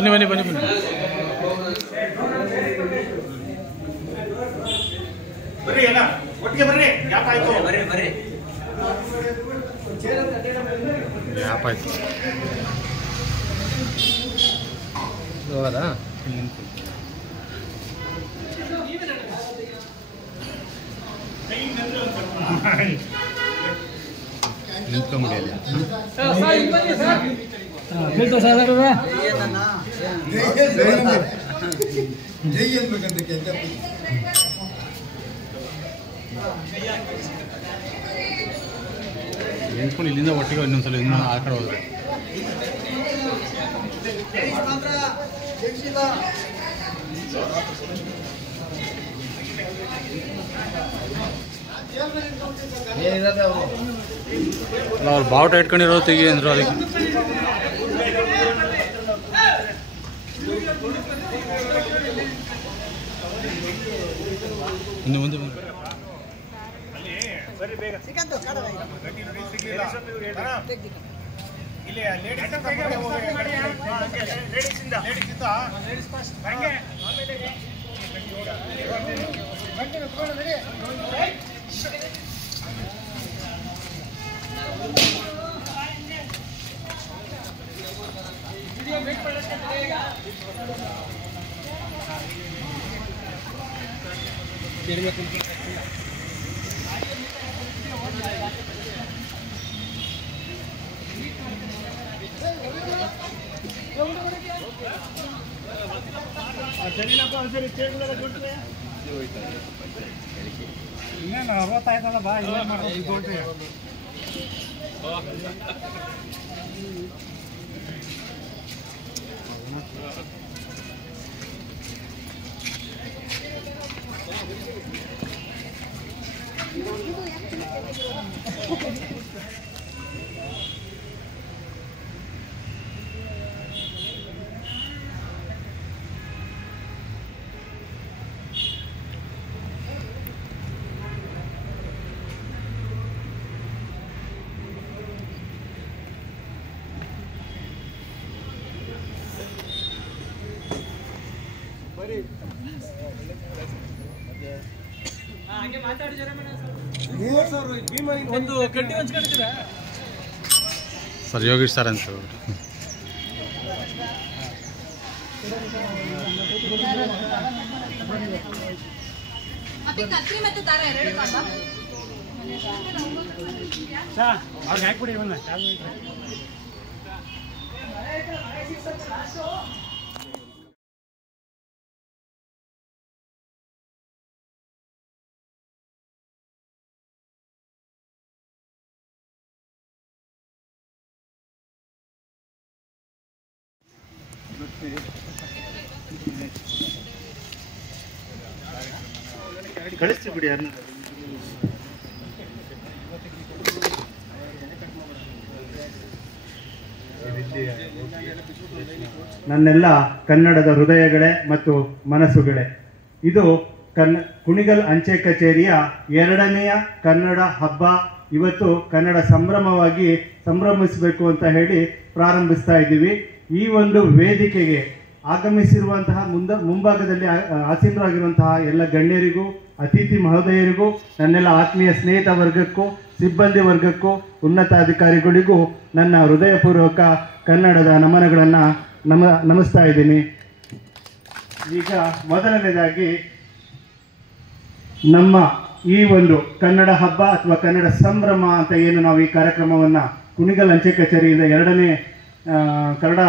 ಬನ್ನಿ ಬನ್ನಿ ಬನ್ನಿ ಬನ್ನಿ ಬರ್ರಿ ಅಲ್ಲ ಒಟ್ಟಿಗೆ ಬರ್ರಿ ಗ್ಯಾಪ್ ಆಯ್ತು ಬರ್ರಿ ಬರ್ರಿ ಗ್ಯಾಪ್ ಆಯ್ತು ಹೋಗದಾ ನಿಂತ್ಕೊಂಬಿಡಿ ನಿಂತ್ಕೊಂಡು ಇಲ್ಲಿಂದ ಒಟ್ಟಿಗೆ ಇನ್ನೊಂದ್ಸಲ ಇನ್ನೊಂದು ಆ ಕಡೆ ಹೋದ್ರೆ ಅವ್ರು ಬಾವುಟ ಇಟ್ಕೊಂಡಿರೋ ತೆಗಿ ಅಂದರು ಅದಕ್ಕೆ ಇನ್ನು ಮುಂದೆ ಇನ್ನೇನು 60 ಆಯ್ತಲ್ಲ ಬಾ ಇಲ್ಲ ಮಾಡ್ಕೊಂಡು ಒಂದು ಕಡ್ಡಿ ಹಂಚ್ಕೊಂಡಿದ್ದೀರಾ ಸರ್ ಯೋಗೀಶ್ ಸರ್ ಅಂತ ಅವ್ರಿಗೆ ಹಾಕ್ಬಿಡಿ ಕಳಿಸ್ತೀವಿ ಬಿಡಿ ಯಾರನ್ನ ನನ್ನೆಲ್ಲ ಕನ್ನಡದ ಹೃದಯಗಳೇ ಮತ್ತು ಮನಸ್ಸುಗಳೇ, ಇದು ಕುಣಿಗಲ್ ಅಂಚೆ ಕಚೇರಿಯ 2ನೆಯ ಕನ್ನಡ ಹಬ್ಬ. ಇವತ್ತು ಕನ್ನಡ ಸಂಭ್ರಮಿಸಬೇಕು ಅಂತ ಹೇಳಿ ಪ್ರಾರಂಭಿಸ್ತಾ ಇದ್ದೀವಿ. ಈ ಒಂದು ವೇದಿಕೆಗೆ ಆಗಮಿಸಿರುವಂತಹ ಮುಂಭಾಗದಲ್ಲಿ ಆಸೀನರಾಗಿರುವಂತಹ ಎಲ್ಲ ಗಣ್ಯರಿಗೂ, ಅತಿಥಿ ಮಹೋದಯರಿಗೂ, ನನ್ನೆಲ್ಲ ಆತ್ಮೀಯ ಸ್ನೇಹಿತ ವರ್ಗಕ್ಕೂ, ಸಿಬ್ಬಂದಿ ವರ್ಗಕ್ಕೂ, ಉನ್ನತ ಅಧಿಕಾರಿಗಳಿಗೂ ನನ್ನ ಹೃದಯಪೂರ್ವಕ ಕನ್ನಡದ ನಮನಗಳನ್ನು ನಮಿಸ್ತಾ ಇದ್ದೀನಿ. ಈಗ ಮೊದಲನೇದಾಗಿ ನಮ್ಮ ಈ ಒಂದು ಕನ್ನಡ ಹಬ್ಬ ಅಥವಾ ಕನ್ನಡ ಸಂಭ್ರಮ ಅಂತ ಏನು ನಾವು ಈ ಕಾರ್ಯಕ್ರಮವನ್ನು ಕುಣಿಗಲ್ ಅಂಚೆ ಕಚೇರಿಯಿಂದ 2ನೇ ಕನ್ನಡ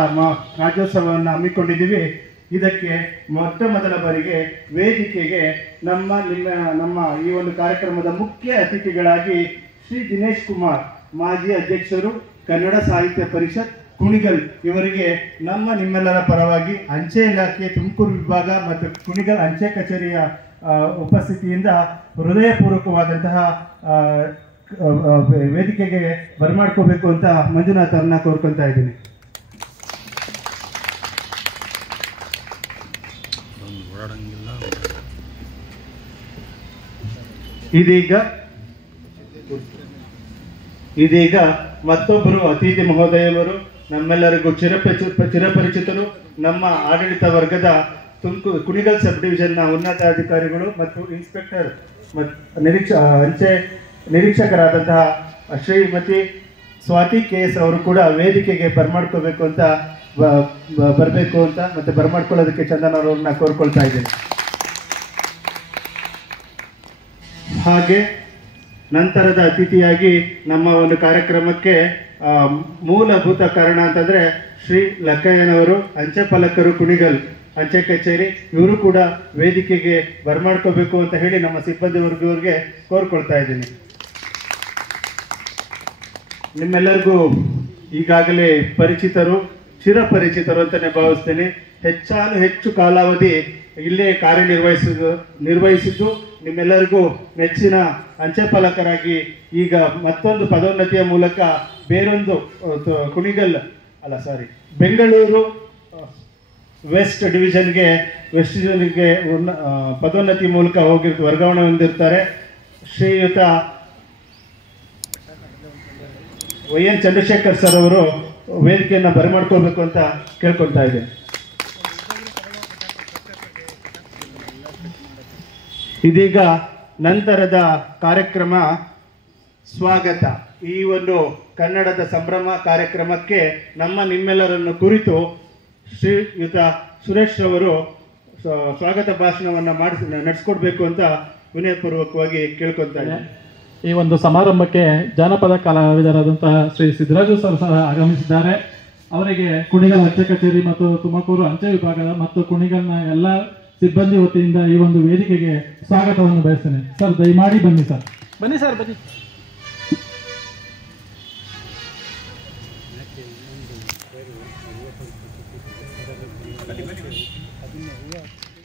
ರಾಜ್ಯೋತ್ಸವವನ್ನು ಹಮ್ಮಿಕೊಂಡಿದ್ದೀವಿ. ಇದಕ್ಕೆ ಮೊದಲ ಬಾರಿಗೆ ವೇದಿಕೆಗೆ ನಮ್ಮ ಈ ಒಂದು ಕಾರ್ಯಕ್ರಮದ ಮುಖ್ಯ ಅತಿಥಿಗಳಾಗಿ ಶ್ರೀ ದಿನೇಶ್ ಕುಮಾರ್, ಮಾಜಿ ಅಧ್ಯಕ್ಷರು, ಕನ್ನಡ ಸಾಹಿತ್ಯ ಪರಿಷತ್ ಕುಣಿಗಲ್, ಇವರಿಗೆ ನಿಮ್ಮೆಲ್ಲರ ಪರವಾಗಿ ಅಂಚೆ ಇಲಾಖೆ ತುಮಕೂರು ವಿಭಾಗ ಮತ್ತು ಕುಣಿಗಲ್ ಅಂಚೆ ಕಚೇರಿಯ ಉಪಸ್ಥಿತಿಯಿಂದ ಹೃದಯಪೂರ್ವಕವಾದಂತಹ ವೇದಿಕೆಗೆ ಬರಮಾಡ್ಕೋಬೇಕು ಅಂತ ಮಂಜುನಾಥ್ ಅವ್ರನ್ನ ಕೋರ್ಕೊಳ್ತಾ ಇದ್ದೀನಿ. ಇದೀಗ ಇದೀಗ ಮತ್ತೊಬ್ಬರು ಅತಿಥಿ ಮಹೋದಯವರು, ನಮ್ಮೆಲ್ಲರಿಗೂ ಚಿರಪರಿಚಿತರು, ನಮ್ಮ ಆಡಳಿತ ವರ್ಗದ ಕುಣಿಗಲ್ ಸಬ್ ಡಿವಿಷನ್ನ ಉನ್ನತಾಧಿಕಾರಿಗಳು ಮತ್ತು ಇನ್ಸ್ಪೆಕ್ಟರ್ ಅಂಚೆ ನಿರೀಕ್ಷಕರಾದಂತಹ ಶ್ರೀಮತಿ ಸ್ವಾತಿ KS ಅವರು ಕೂಡ ವೇದಿಕೆಗೆ ಬರಮಾಡ್ಕೋಬೇಕು ಅಂತ ಬರಬೇಕು ಅಂತ ಮತ್ತೆ ಬರಮಾಡ್ಕೊಳ್ಳೋದಕ್ಕೆ ಚಂದನ್ ಅವರನ್ನ ಕೋರ್ಕೊಳ್ತಾ ಇದ್ದೇನೆ. ಹಾಗೆ ನಂತರದ ಅತಿಥಿಯಾಗಿ ನಮ್ಮ ಒಂದು ಕಾರ್ಯಕ್ರಮಕ್ಕೆ ಮೂಲಭೂತ ಕಾರಣ ಅಂತಂದ್ರೆ ಶ್ರೀ ಲಕ್ಕಯ್ಯನವರು, ಅಂಚೆ ಪಾಲಕರು, ಕುಣಿಗಲ್ ಅಂಚೆ ಕಚೇರಿ, ಇವರು ಕೂಡ ವೇದಿಕೆಗೆ ಬರಮಾಡ್ಕೋಬೇಕು ಅಂತ ಹೇಳಿ ನಮ್ಮ ಸಿಬ್ಬಂದಿ ವರ್ಗದವ್ರಿಗೆ ಕೋರ್ಕೊಳ್ತಾ ಇದ್ದೀನಿ. ನಿಮ್ಮೆಲ್ಲರಿಗೂ ಈಗಾಗಲೇ ಚಿರಪರಿಚಿತರು ಅಂತಲೇ ಭಾವಿಸ್ತೇನೆ. ಹೆಚ್ಚು ಕಾಲಾವಧಿ ಇಲ್ಲೇ ನಿರ್ವಹಿಸಿದ್ದು ನಿಮ್ಮೆಲ್ಲರಿಗೂ ಮೆಚ್ಚಿನ ಅಂಚೆ ಪಾಲಕರಾಗಿ ಈಗ ಮತ್ತೊಂದು ಪದೋನ್ನತಿಯ ಮೂಲಕ ಬೇರೊಂದು ಬೆಂಗಳೂರು ವೆಸ್ಟ್ ಡಿವಿಷನ್ಗೆ ಪದೋನ್ನತಿ ಮೂಲಕ ವರ್ಗಾವಣೆ ಹೊಂದಿರ್ತಾರೆ. ಶ್ರೀಯುತ YN ಚಂದ್ರಶೇಖರ್ ಸರ್ ಅವರು ವೇದಿಕೆಯನ್ನು ಬರಮಾಡ್ಕೊಳ್ಬೇಕು ಅಂತ ಕೇಳ್ಕೊಳ್ತಾ ಇದ್ದೇನೆ. ಇದೀಗ ನಂತರದ ಕಾರ್ಯಕ್ರಮ ಸ್ವಾಗತ. ಈ ಒಂದು ಕನ್ನಡದ ಸಂಭ್ರಮ ಕಾರ್ಯಕ್ರಮಕ್ಕೆ ನಿಮ್ಮೆಲ್ಲರನ್ನು ಕುರಿತು ಶ್ರೀಯುತ ಸುರೇಶ್ ಅವರು ಸ್ವಾಗತ ಭಾಷಣವನ್ನು ನಡೆಸ್ಕೊಡ್ಬೇಕು ಅಂತ ವಿನಯಪೂರ್ವಕವಾಗಿ ಕೇಳ್ಕೊತಾ ಇದ್ದೇನೆ. ಈ ಒಂದು ಸಮಾರಂಭಕ್ಕೆ ಜಾನಪದ ಕಲಾವಿದರಾದಂತಹ ಶ್ರೀ ಸಿದ್ದರಾಜು ಸರ್ ಸಹ ಆಗಮಿಸಿದ್ದಾರೆ. ಅವರಿಗೆ ಕುಣಿಗಲ್ ಅಂಚೆ ಕಚೇರಿ ಮತ್ತು ತುಮಕೂರು ಅಂಚೆ ವಿಭಾಗದ ಮತ್ತು ಕುಣಿಗಲ್ನ ಎಲ್ಲ ಸಿಬ್ಬಂದಿ ವತಿಯಿಂದ ಈ ಒಂದು ವೇದಿಕೆಗೆ ಸ್ವಾಗತವನ್ನು ಬಯಸ್ತೇನೆ. ಸರ್, ದಯಮಾಡಿ ಬನ್ನಿ ಸರ್. ಬನ್ನಿ ಸರ್, ಬನ್ನಿ.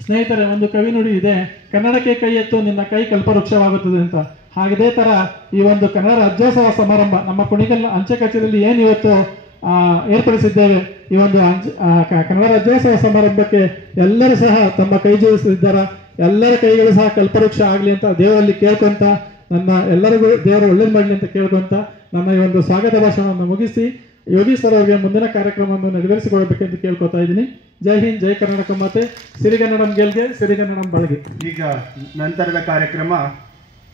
ಸ್ನೇಹಿತರೆ, ಒಂದು ಕವಿ ನುಡಿ ಇದೆ, ಕನ್ನಡಕ್ಕೆ ಕೈ ಎತ್ತು ನಿನ್ನ ಕೈ ಕಲ್ಪವೃಕ್ಷವಾಗುತ್ತದೆ ಅಂತ. ಹಾಗದೇ ತರ ಈ ಒಂದು ಕನ್ನಡ ರಾಜ್ಯೋತ್ಸವ ಸಮಾರಂಭ ನಮ್ಮ ಕುಣಿಗಲ್ ಅಂಚೆ ಕಚೇರಿಯಲ್ಲಿ ಏನು ಇವತ್ತು ಏರ್ಪಡಿಸಿದ್ದೇವೆ, ಈ ಒಂದು ಕನ್ನಡ ರಾಜ್ಯೋತ್ಸವ ಸಮಾರಂಭಕ್ಕೆ ಎಲ್ಲರೂ ಸಹ ತಮ್ಮ ಕೈ ಜೋಡಿಸಿದ್ದಾರೆ. ಎಲ್ಲರ ಕೈಗಳು ಸಹ ಕಲ್ಪವೃಕ್ಷ ಆಗಲಿ ಅಂತ ದೇವರಲ್ಲಿ ಕೇಳ್ಕೊಂತ, ನನ್ನ ಎಲ್ಲರಿಗೂ ದೇವರು ಒಳ್ಳೇದು ಮಾಡಲಿ ಅಂತ ಕೇಳ್ಕೊಂತ ನನ್ನ ಈ ಒಂದು ಸ್ವಾಗತ ಭಾಷಣವನ್ನು ಮುಗಿಸಿ ಯೋಗಿ ಸರ್ ಅವರಿಗೆ ಮುಂದಿನ ಕಾರ್ಯಕ್ರಮವನ್ನು ನೆರವೇರಿಸಿಕೊಳ್ಳಬೇಕೆಂದು ಕೇಳ್ಕೊತಾ ಇದ್ದೀನಿ. ಜೈ ಹಿಂದ್, ಜೈ ಕರ್ನಾಟಕ ಮಾತೆ, ಸಿರಿಗನ್ನಡಂ ಗೆಲ್ಗೆ, ಸಿರಿಗನ್ನಡಂ ಬಳಗೆ. ಈಗ ನಂತರದ ಕಾರ್ಯಕ್ರಮ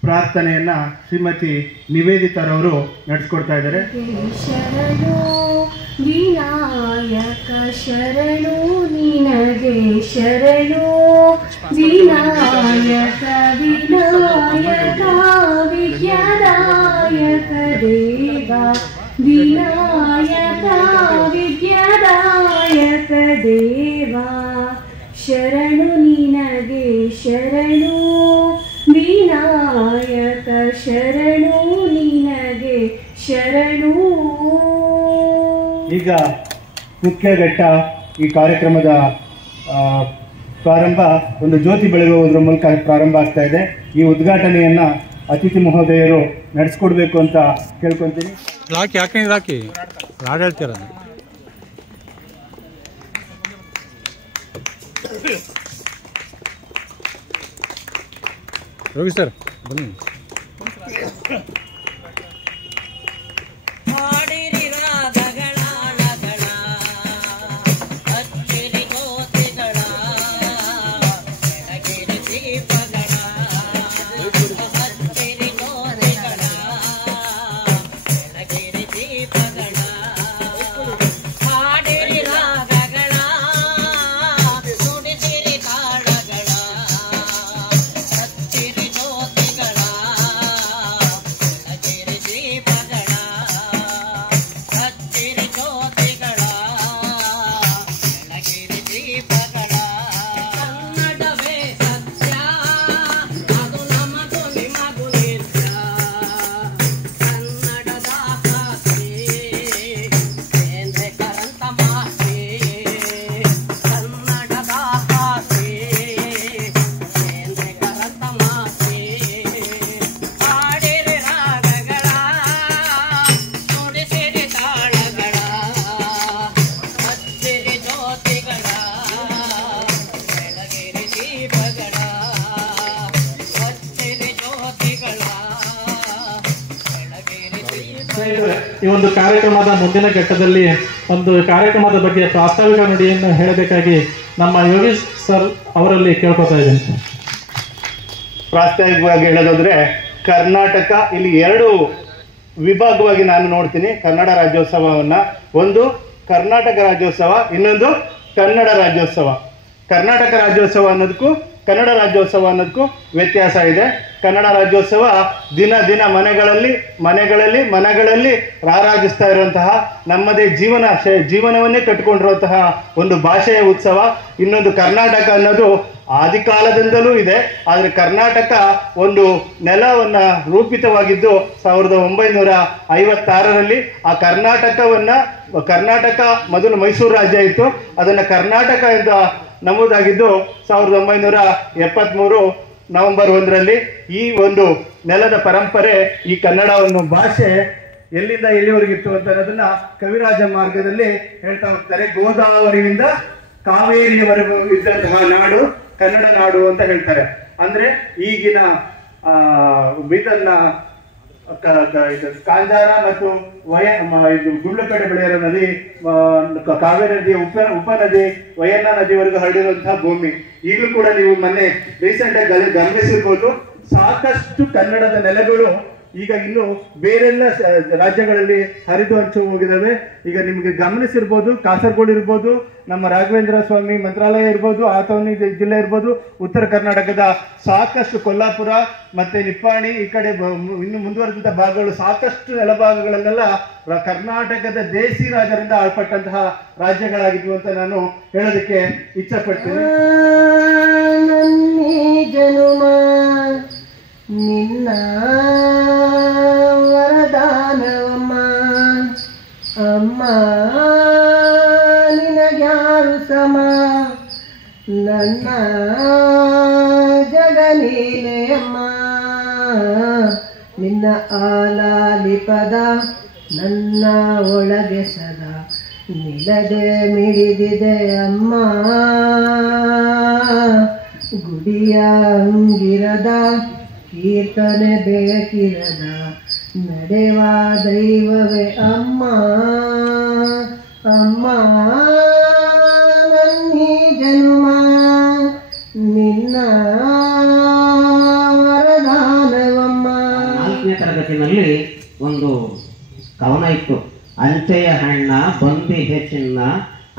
ಪ್ರಾರ್ಥನೆಯನ್ನ ಶ್ರೀಮತಿ ನಿವೇದಿತರವರು ನಡೆಸ್ಕೊಡ್ತಾ ಇದ್ದಾರೆ. ಶರಣು ವಿನಾಯಕ ಶರಣು ನಿನಗೆ ಶರಣು ವಿನಾಯಕ ವಿನಾಯಕ ವಿದ್ಯಾದಾಯಕ ದೇವ ವಿನಾಯಕ ವಿದ್ಯಾದಾಯಕ ದೇವ ಶರಣು ನಿನಗೆ ಶರಣು ವಿನಾಯಕ ಶರಣು ನಿನಗೆ ಶರಣು. ಈಗ ಮುಖ್ಯ ಘಟ್ಟ ಈ ಕಾರ್ಯಕ್ರಮದ ಪ್ರಾರಂಭ ಒಂದು ಜ್ಯೋತಿ ಬೆಳಗುವುದರ ಮೂಲಕ ಪ್ರಾರಂಭ ಆಗ್ತಾ ಇದೆ. ಈ ಉದ್ಘಾಟನೆಯನ್ನ ಅತಿಥಿ ಮಹೋದಯರು ನಡೆಸ್ಕೊಡ್ಬೇಕು ಅಂತ ಕೇಳ್ಕೊಂತೀನಿ. ಹಾಕಿ ಹಾಡು ಹೇಳ್ತೀರ ಯೋಗಿ ಸರ್, ಬನ್ನಿ. ಜ್ಯೋತಿಗಳ ಈ ಒಂದು ಕಾರ್ಯಕ್ರಮದ ಮುಂದಿನ ಘಟ್ಟದಲ್ಲಿ ಒಂದು ಕಾರ್ಯಕ್ರಮದ ಬಗ್ಗೆ ಪ್ರಾಸ್ತಾವಿಕ ನುಡಿಯನ್ನು ಹೇಳಬೇಕಾಗಿ ನಮ್ಮ ಯೋಗೀಶ್ ಸರ್ ಅವರಲ್ಲಿ ಕೇಳ್ಕೊತಾ ಇದ್ದೇನೆ. ಪ್ರಾಸ್ತಾವಿಕವಾಗಿ ಹೇಳೋದಾದ್ರೆ ಕರ್ನಾಟಕ ಇಲ್ಲಿ 2 ವಿಭಾಗವಾಗಿ ನಾನು ನೋಡ್ತೀನಿ ಕನ್ನಡ ರಾಜ್ಯೋತ್ಸವವನ್ನು. ಒಂದು ಕರ್ನಾಟಕ ರಾಜ್ಯೋತ್ಸವ, ಇನ್ನೊಂದು ಕನ್ನಡ ರಾಜ್ಯೋತ್ಸವ. ಕರ್ನಾಟಕ ರಾಜ್ಯೋತ್ಸವ ಅನ್ನೋದಕ್ಕೂ ಕನ್ನಡ ರಾಜ್ಯೋತ್ಸವ ಅನ್ನೋದಕ್ಕೂ ವ್ಯತ್ಯಾಸ ಇದೆ. ಕನ್ನಡ ರಾಜ್ಯೋತ್ಸವ ದಿನ ಮನೆಗಳಲ್ಲಿ ರಾರಾಜಿಸ್ತಾ ಇರುವಂತಹ ನಮ್ಮದೇ ಜೀವನವನ್ನೇ ಕಟ್ಟಿಕೊಂಡಿರುವಂತಹ ಒಂದು ಭಾಷೆಯ ಉತ್ಸವ. ಇನ್ನೊಂದು ಕರ್ನಾಟಕ ಅನ್ನೋದು ಆದಿಕಾಲದಿಂದಲೂ ಇದೆ. ಆದರೆ ಕರ್ನಾಟಕ ಒಂದು ನೆಲವನ್ನು ರೂಪಿತವಾಗಿದ್ದು 1956ರಲ್ಲಿ ಆ ಕರ್ನಾಟಕ ಮೊದಲು ಮೈಸೂರು ರಾಜ್ಯ ಇತ್ತು. ಅದನ್ನು ಕರ್ನಾಟಕ ಎಂದು ನಮೂದಾಗಿದ್ದು 1973 ನವೆಂಬರ್ 1ರಲ್ಲಿ. ಈ ಒಂದು ನೆಲದ ಪರಂಪರೆ, ಈ ಕನ್ನಡವನ್ನು ಭಾಷೆ ಎಲ್ಲಿಂದ ಎಲ್ಲಿವರೆಗಿತ್ತು ಅಂತ ಅನ್ನೋದನ್ನ ಕವಿರಾಜ ಮಾರ್ಗದಲ್ಲಿ ಹೇಳ್ತಾ ಹೋಗ್ತಾರೆ. ಗೋದಾವರಿಯಿಂದ ಕಾವೇರಿಯವರೆಗೂ ಇದ್ದಂತಹ ನಾಡು ಕನ್ನಡ ನಾಡು ಅಂತ ಹೇಳ್ತಾರೆ. ಅಂದ್ರೆ ಈಗಿನ ಇದನ್ನ ಕಾಂಜಾರ ಮತ್ತು ಗುಂಡ್ಲು ಕಡೆ ಬೆಳೆಯೋ ನದಿ, ಕಾವೇರಿ ನದಿಯ ಉಪನದಿ ವಯನ್ನ ನದಿವರೆಗೂ ಹರಡಿರುವಂತಹ ಭೂಮಿ. ಈಗಲೂ ಕೂಡ ನೀವು ಮೊನ್ನೆ ರೀಸೆಂಟ್ ಆಗಿ ಗಮನಿಸಿರ್ಬೋದು, ಸಾಕಷ್ಟು ಕನ್ನಡದ ನೆಲೆಗಳು ಈಗ ಇನ್ನು ಬೇರೆಲ್ಲ ರಾಜ್ಯಗಳಲ್ಲಿ ಹರಿದು ಹಂಚು ಹೋಗಿದ್ದಾವೆ. ಈಗ ನಿಮಗೆ ಗಮನಿಸಿರ್ಬೋದು, ಕಾಸರಗೋಡು ಇರ್ಬೋದು, ನಮ್ಮ ರಾಘವೇಂದ್ರ ಸ್ವಾಮಿ ಮಂತ್ರಾಲಯ ಇರ್ಬೋದು, ಆತವನಿ ಜಿಲ್ಲೆ ಇರ್ಬೋದು, ಉತ್ತರ ಕರ್ನಾಟಕದ ಸಾಕಷ್ಟು ಕೊಲ್ಲಾಪುರ ಮತ್ತೆ ನಿಪ್ಪಾಣಿ ಈ ಕಡೆ ಇನ್ನು ಮುಂದುವರೆದಂಥ ಭಾಗಗಳು, ಸಾಕಷ್ಟು ನೆಲಭಾಗಗಳನ್ನೆಲ್ಲ ಕರ್ನಾಟಕದ ದೇಸಿ ರಾಜರಿಂದ ಆಳ್ಪಟ್ಟಂತಹ ರಾಜ್ಯಗಳಾಗಿದ್ವು ಅಂತ ನಾನು ಹೇಳೋದಕ್ಕೆ ಇಚ್ಛಪಡ್ತೀನಿ. ನಿನ್ನ ವರದಾನವಮ್ಮ ಅಮ್ಮ, ನಿನಗ್ಯಾರು ಸಮ, ನನ್ನ ಜಗನೀನೆಯಮ್ಮ. ನಿನ್ನ ಆಲಾಲಿಪದ ನನ್ನ ಒಳಗೆ ಸದಾ ನಿಲ್ಲದೆ ಮಿಡಿದಿದೆ ಅಮ್ಮ. ಗುಡಿಯ ಅಂಗಿರದ ಕೀರ್ತನೆ ಬೇಕಿರದ ನಡೆವ ದೈವವೇ ಅಮ್ಮ. ಅಮ್ಮ ನನ್ನೀ ಜನ್ಮ ನಿನ್ನ ವರದಾನವಮ್ಮ. 4ನೇ ತರಗತಿನಲ್ಲಿ ಒಂದು ಕವನ ಇತ್ತು. ಅಂಚೆಯ ಹಣ್ಣ ಬಂದಿ ಹೆಚ್ಚಿನ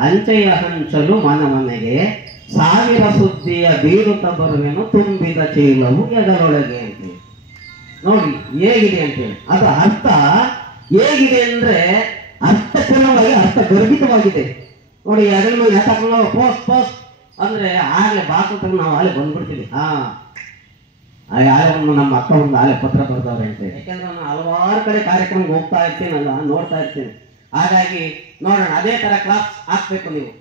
ಅಂಚೆಯ ಹಂಚಲು ಮನೆಗೆ 1000 ಸುದ್ದಿಯ ಬೀರುತ್ತ ಬರುವೆನು ತುಂಬಿದ ಚೀಲವು ಎದರೊಳಗೆ ಅಂತೇಳಿ. ನೋಡಿ ಹೇಗಿದೆ ಅಂತೇಳಿ. ಅದು ಅರ್ಥ ಹೇಗಿದೆ ಅಂದ್ರೆ ಅರ್ಥಪೂರ್ಣವಾಗಿ ಅರ್ಥ ಗರ್ಭಿತವಾಗಿದೆ. ನೋಡಿ ಅದನ್ನು ಯಾಕಂದ್ರೆ ಪೋಸ್ಟ್ ಅಂದ್ರೆ ಆಗಲೇ ಬಾಕುತ್ತ ನಾವು ಆಲೆ ಬಂದ್ಬಿಡ್ತೀವಿ. ಯಾರೊಂದು ನಮ್ಮ ಅಕ್ಕ ಒಂದು ಆಲೆ ಪತ್ರ ಬರ್ದವ್ರೆ ಅಂತೇಳಿ. ಯಾಕೆಂದ್ರೆ ನಾನು ಹಲವಾರು ಕಡೆ ಕಾರ್ಯಕ್ರಮಕ್ಕೆ ಹೋಗ್ತಾ ಇರ್ತೀನಲ್ಲ, ನೋಡ್ತಾ ಇರ್ತೀನಿ. ಹಾಗಾಗಿ ನೋಡೋಣ, ಅದೇ ತರ ಕ್ಲಾಸ್ ಹಾಕ್ಬೇಕು ನೀವು.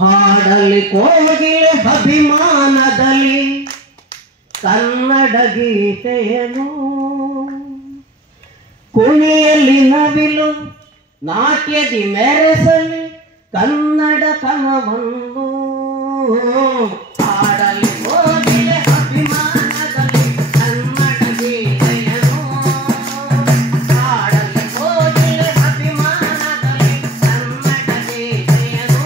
ಹಾಡಲಿ ಕೋಗಿಲೆ ಅಭಿಮಾನದಲ್ಲಿ ಕನ್ನಡ ಗೀತೆಯನು, ಕುಣಿಯಲ್ಲಿ ನವಿಲು ನಾಟ್ಯದಿ ಮೆರೆಸಲಿ ಕನ್ನಡ ಕನವನ್ನು. ಹಾಡಲಿ ಕೋಗಿಲೆ ಅಭಿಮಾನದಲ್ಲಿ ಕನ್ನಡ ಗೀತೆಯನು, ಹಾಡಲಿ ಕೋಗಿಲೆ ಅಭಿಮಾನದಲ್ಲಿ ಕನ್ನಡ ಗೀತೆಯನು,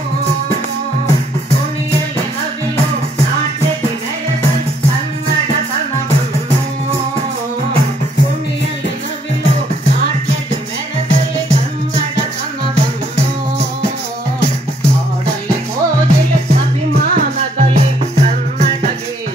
ಕುಣಿಯಲ್ಲಿ ನವಿಲು ನಾಟ್ಯದಿ ಮೆರೆಸಲಿ ಕನ್ನಡ ಕನವನ್ನು, ಕುಣಿಯಲ್ಲಿ ನವಿಲು ನಾಟ್ಯದಿ ಮೆರೆಸಲಿ ಕನ್ನಡ ಕನವನ್ನು. ಹಾಡಲಿ ಕೋಗಿಲೆ ಅಭಿಮಾನದಲ್ಲಿ ಕನ್ನಡ ಗೀತೆಯನು.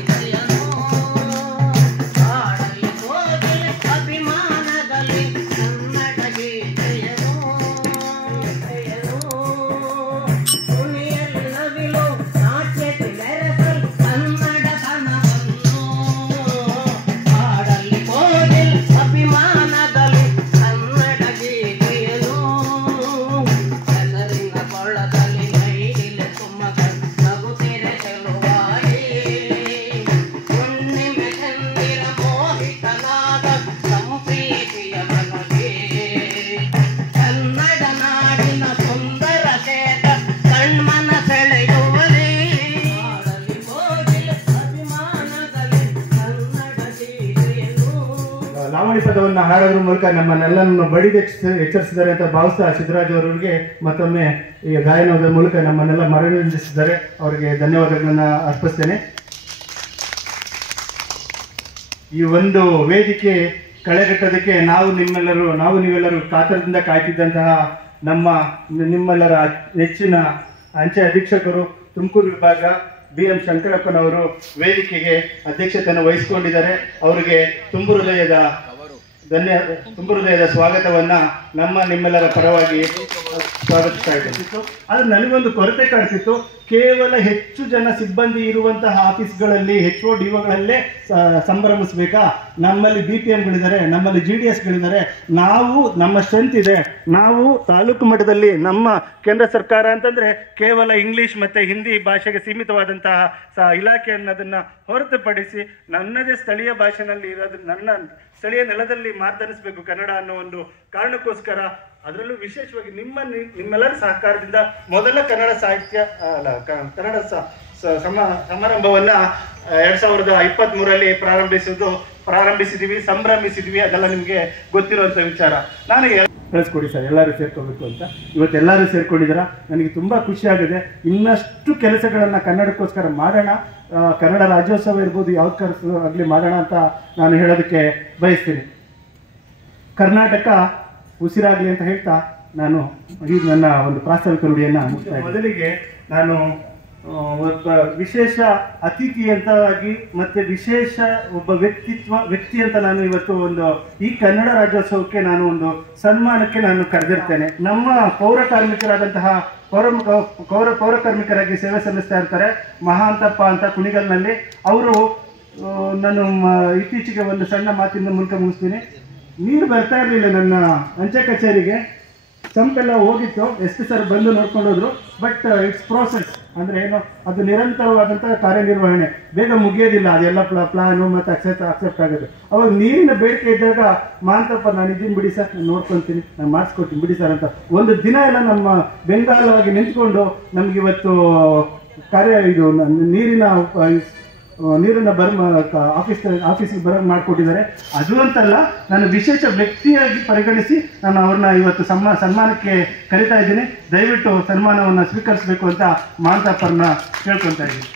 ಗೀತೆಗಳನ್ನು ಹಾಡೋದ್ರ ಮೂಲಕ ನಮ್ಮನ್ನೆಲ್ಲರನ್ನು ಬಡಿದು ಎಚ್ಚರಿಸಿದ್ದಾರೆ ಅಂತ ಭಾವಿಸ್ತಾ ಸಿದ್ದರಾಜ್ ಅವರಿಗೆ ಮತ್ತೊಮ್ಮೆ ಈ ಗಾಯನದ ಮೂಲಕ ನಮ್ಮನ್ನೆಲ್ಲ ಮನರಂಜಿಸಿದ್ದಾರೆ. ಅವರಿಗೆ ಧನ್ಯವಾದಗಳನ್ನು ಅರ್ಪಿಸ್ತೇನೆ. ಈ ಒಂದು ವೇದಿಕೆ ಕಳೆಗಟ್ಟೋದಕ್ಕೆ ನಾವು ನೀವೆಲ್ಲರೂ ಕಾತರದಿಂದ ಕಾಯ್ತಿದ್ದಂತಹ ನಿಮ್ಮೆಲ್ಲರ ನೆಚ್ಚಿನ ಅಂಚೆ ಅಧೀಕ್ಷಕರು ತುಮಕೂರು ವಿಭಾಗ BM ಶಂಕರಪ್ಪನವರು ವೇದಿಕೆಗೆ ಅಧ್ಯಕ್ಷತೆಯನ್ನು ವಹಿಸಿಕೊಂಡಿದ್ದಾರೆ. ಅವರಿಗೆ ತುಂಬು ಹೃದಯದ ಸ್ವಾಗತವನ್ನ ನಿಮ್ಮೆಲ್ಲರ ಪರವಾಗಿ ಸ್ವಾಗತಿಸ್ತಾ ಇದ್ದೇನೆ. ಆದ್ರೆ ನನಗೊಂದು ಕೊರತೆ ಕಾಣಿಸಿತ್ತು. ಕೇವಲ ಹೆಚ್ಚು ಜನ ಸಿಬ್ಬಂದಿ ಇರುವಂತಹ ಆಫೀಸ್ಗಳಲ್ಲಿ HODOಗಳಲ್ಲೇ ಸಂಭ್ರಮಿಸ್ಬೇಕಾ? ನಮ್ಮಲ್ಲಿ BPMಗಳಿದ್ದಾರೆ, ನಮ್ಮಲ್ಲಿ GDSಗಳಿದ್ದಾರೆ. ನಮ್ಮ ಸ್ಟ್ರೆಂತ್ ಇದೆ. ನಾವು ತಾಲೂಕು ಮಟ್ಟದಲ್ಲಿ ನಮ್ಮ ಕೇಂದ್ರ ಸರ್ಕಾರ ಅಂತಂದ್ರೆ ಕೇವಲ ಇಂಗ್ಲಿಷ್ ಮತ್ತೆ ಹಿಂದಿ ಭಾಷೆಗೆ ಸೀಮಿತವಾದಂತಹ ಇಲಾಖೆ ಅನ್ನೋದನ್ನ ಹೊರತುಪಡಿಸಿ ನನ್ನದೇ ಸ್ಥಳೀಯ ಭಾಷೆನಲ್ಲಿ ಇರೋದು, ನನ್ನ ಸ್ಥಳೀಯ ನೆಲದಲ್ಲಿ ಮಾತನಾಡಿಸಬೇಕು ಕನ್ನಡ ಅನ್ನೋ ಒಂದು ಕಾರಣಕ್ಕೋಸ್ಕರ, ಅದರಲ್ಲೂ ವಿಶೇಷವಾಗಿ ನಿಮ್ಮೆಲ್ಲರ ಸಹಕಾರದಿಂದ ಮೊದಲ ಕನ್ನಡ ಸಾಹಿತ್ಯ ಕನ್ನಡ ಸಮಾರಂಭವನ್ನ 2023ರಲ್ಲಿ ಪ್ರಾರಂಭಿಸಿದ್ವಿ, ಸಂಭ್ರಮಿಸಿದ್ವಿ. ಅದೆಲ್ಲ ನಿಮಗೆ ಗೊತ್ತಿರುವಂತ ವಿಚಾರ. ನಾನು ಕಳಿಸ್ಕೊಡಿ ಸರ್, ಎಲ್ಲರೂ ಸೇರ್ಕೋಬೇಕು ಅಂತ. ಇವತ್ತೆಲ್ಲರೂ ಸೇರ್ಕೊಂಡಿದ್ದೀರಾ, ನನಗೆ ತುಂಬಾ ಖುಷಿ ಆಗಿದೆ. ಇನ್ನಷ್ಟು ಕೆಲಸಗಳನ್ನ ಕನ್ನಡಕ್ಕೋಸ್ಕರ ಮಾಡೋಣ. ಕನ್ನಡ ರಾಜ್ಯೋತ್ಸವ ಇರ್ಬೋದು, ಯಾವ ಕೆಲಸ ಆಗಲಿ ಮಾಡೋಣ ಅಂತ ನಾನು ಹೇಳೋದಕ್ಕೆ ಬಯಸ್ತೀನಿ. ಕರ್ನಾಟಕ ಉಸಿರಾಗಲಿ ಅಂತ ಹೇಳ್ತಾ ನಾನು ಈ ನನ್ನ ಒಂದು ಪ್ರಾಸ್ತಾವಿಕ ನುಡಿಯನ್ನು ಮುಗಿಸ್ತಾ ಇದ್ದೀನಿ. ಮೊದಲಿಗೆ ನಾನು ಒಬ್ಬ ವಿಶೇಷ ಅತಿಥಿ ಅಂತಾಗಿ ಮತ್ತೆ ವಿಶೇಷ ಒಬ್ಬ ವ್ಯಕ್ತಿ ಅಂತ ನಾನು ಇವತ್ತು ಈ ಕನ್ನಡ ರಾಜ್ಯೋತ್ಸವಕ್ಕೆ ನಾನು ಒಂದು ಸನ್ಮಾನಕ್ಕೆ ನಾನು ಕರೆದಿರ್ತೇನೆ. ನಮ್ಮ ಪೌರ ಕಾರ್ಮಿಕರಾಗಿ ಸೇವೆ ಸಲ್ಲಿಸ್ತಾ ಇರ್ತಾರೆ ಮಹಾಂತಪ್ಪ ಅಂತ ಕುಣಿಗಲ್ನಲ್ಲಿ. ಅವರು ನಾನು ಇತ್ತೀಚೆಗೆ ಒಂದು ಸಣ್ಣ ಮಾತಿನ ಮೂಲಕ ಮುಗಿಸ್ತೀನಿ. ನೀರು ಬರ್ತಾ ಇರಲಿಲ್ಲ ನನ್ನ ಅಂಚೆ ಕಚೇರಿಗೆ. ಸಂಪೆಲ್ಲ ಹೋಗಿತ್ತು, SP ಸರ್ ಬಂದು ನೋಡ್ಕೊಂಡು ಹೋದ್ರು. ಬಟ್ ಇಟ್ಸ್ ಪ್ರೋಸೆಸ್ ಅಂದ್ರೆ ಏನು, ಅದು ನಿರಂತರವಾದಂತಹ ಕಾರ್ಯನಿರ್ವಹಣೆ, ಬೇಗ ಮುಗಿಯೋದಿಲ್ಲ. ಅದೆಲ್ಲ ಪ್ಲಾನು ಮತ್ತೆ ಅಕ್ಸೆಪ್ಟ್ ಆಗೋದು. ಅವಾಗ ನೀರಿನ ಬೇಡಿಕೆ ಇದ್ದಾಗ ಮಾಂತಪ್ಪ ನಾನು ಇದೀನಿ ಬಿಡಿ ಸರ್, ನಾನು ನೋಡ್ಕೊತೀನಿ, ನಾನು ಮಾಡಿಸ್ಕೊಡ್ತೀನಿ ಬಿಡಿ ಸರ್ ಅಂತ ಒಂದು ದಿನ ಎಲ್ಲ ನಮ್ಮ ಬೆಂಗಾಲವಾಗಿ ನಿಂತ್ಕೊಂಡು ನಮ್ಗೆ ಇವತ್ತು ನೀರನ್ನ ಆಫೀಸಿಗೆ ಬರೋದು ಮಾಡಿಕೊಟ್ಟಿದ್ದಾರೆ. ಅದು ಅಂತಲ್ಲ, ನಾನು ವಿಶೇಷ ವ್ಯಕ್ತಿಯಾಗಿ ಪರಿಗಣಿಸಿ ನಾನು ಅವ್ರನ್ನ ಇವತ್ತು ಸನ್ಮಾನಕ್ಕೆ ಕರೀತಾ ಇದ್ದೀನಿ. ದಯವಿಟ್ಟು ಸನ್ಮಾನವನ್ನು ಸ್ವೀಕರಿಸಬೇಕು ಅಂತ ಮಾಂತಪ್ಪರನ್ನ ಕೇಳ್ಕೊತಾ ಇದ್ದೀನಿ.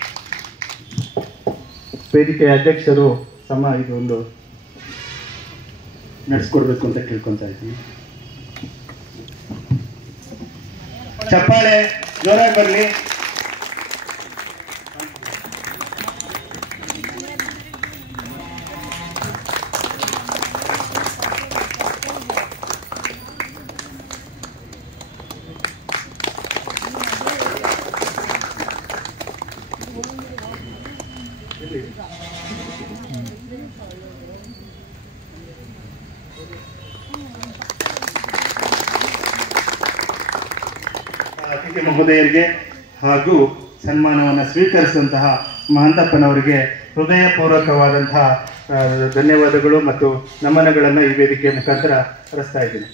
ವೇದಿಕೆಯ ಅಧ್ಯಕ್ಷರು ಇದೊಂದು ನಡೆಸ್ಕೊಡ್ಬೇಕು ಅಂತ ಕೇಳ್ಕೊತಾ ಇದ್ದೀನಿ. ಚಪ್ಪಾಳೆ ಜೋರಾಗಿ ಬರಲಿ. ಅತಿಥಿ ಮಹೋದಯರಿಗೆ ಹಾಗೂ ಸನ್ಮಾನವನ್ನು ಸ್ವೀಕರಿಸಿದಂತಹ ಮಹಂತಪ್ಪನವರಿಗೆ ಹೃದಯಪೂರ್ವಕವಾದಂತಹ ಧನ್ಯವಾದಗಳು ಮತ್ತು ನಮನಗಳನ್ನು ಈ ವೇದಿಕೆಯ ಮುಖಾಂತರ ಹರಿಸ್ತಾ ಇದ್ದೀನಿ.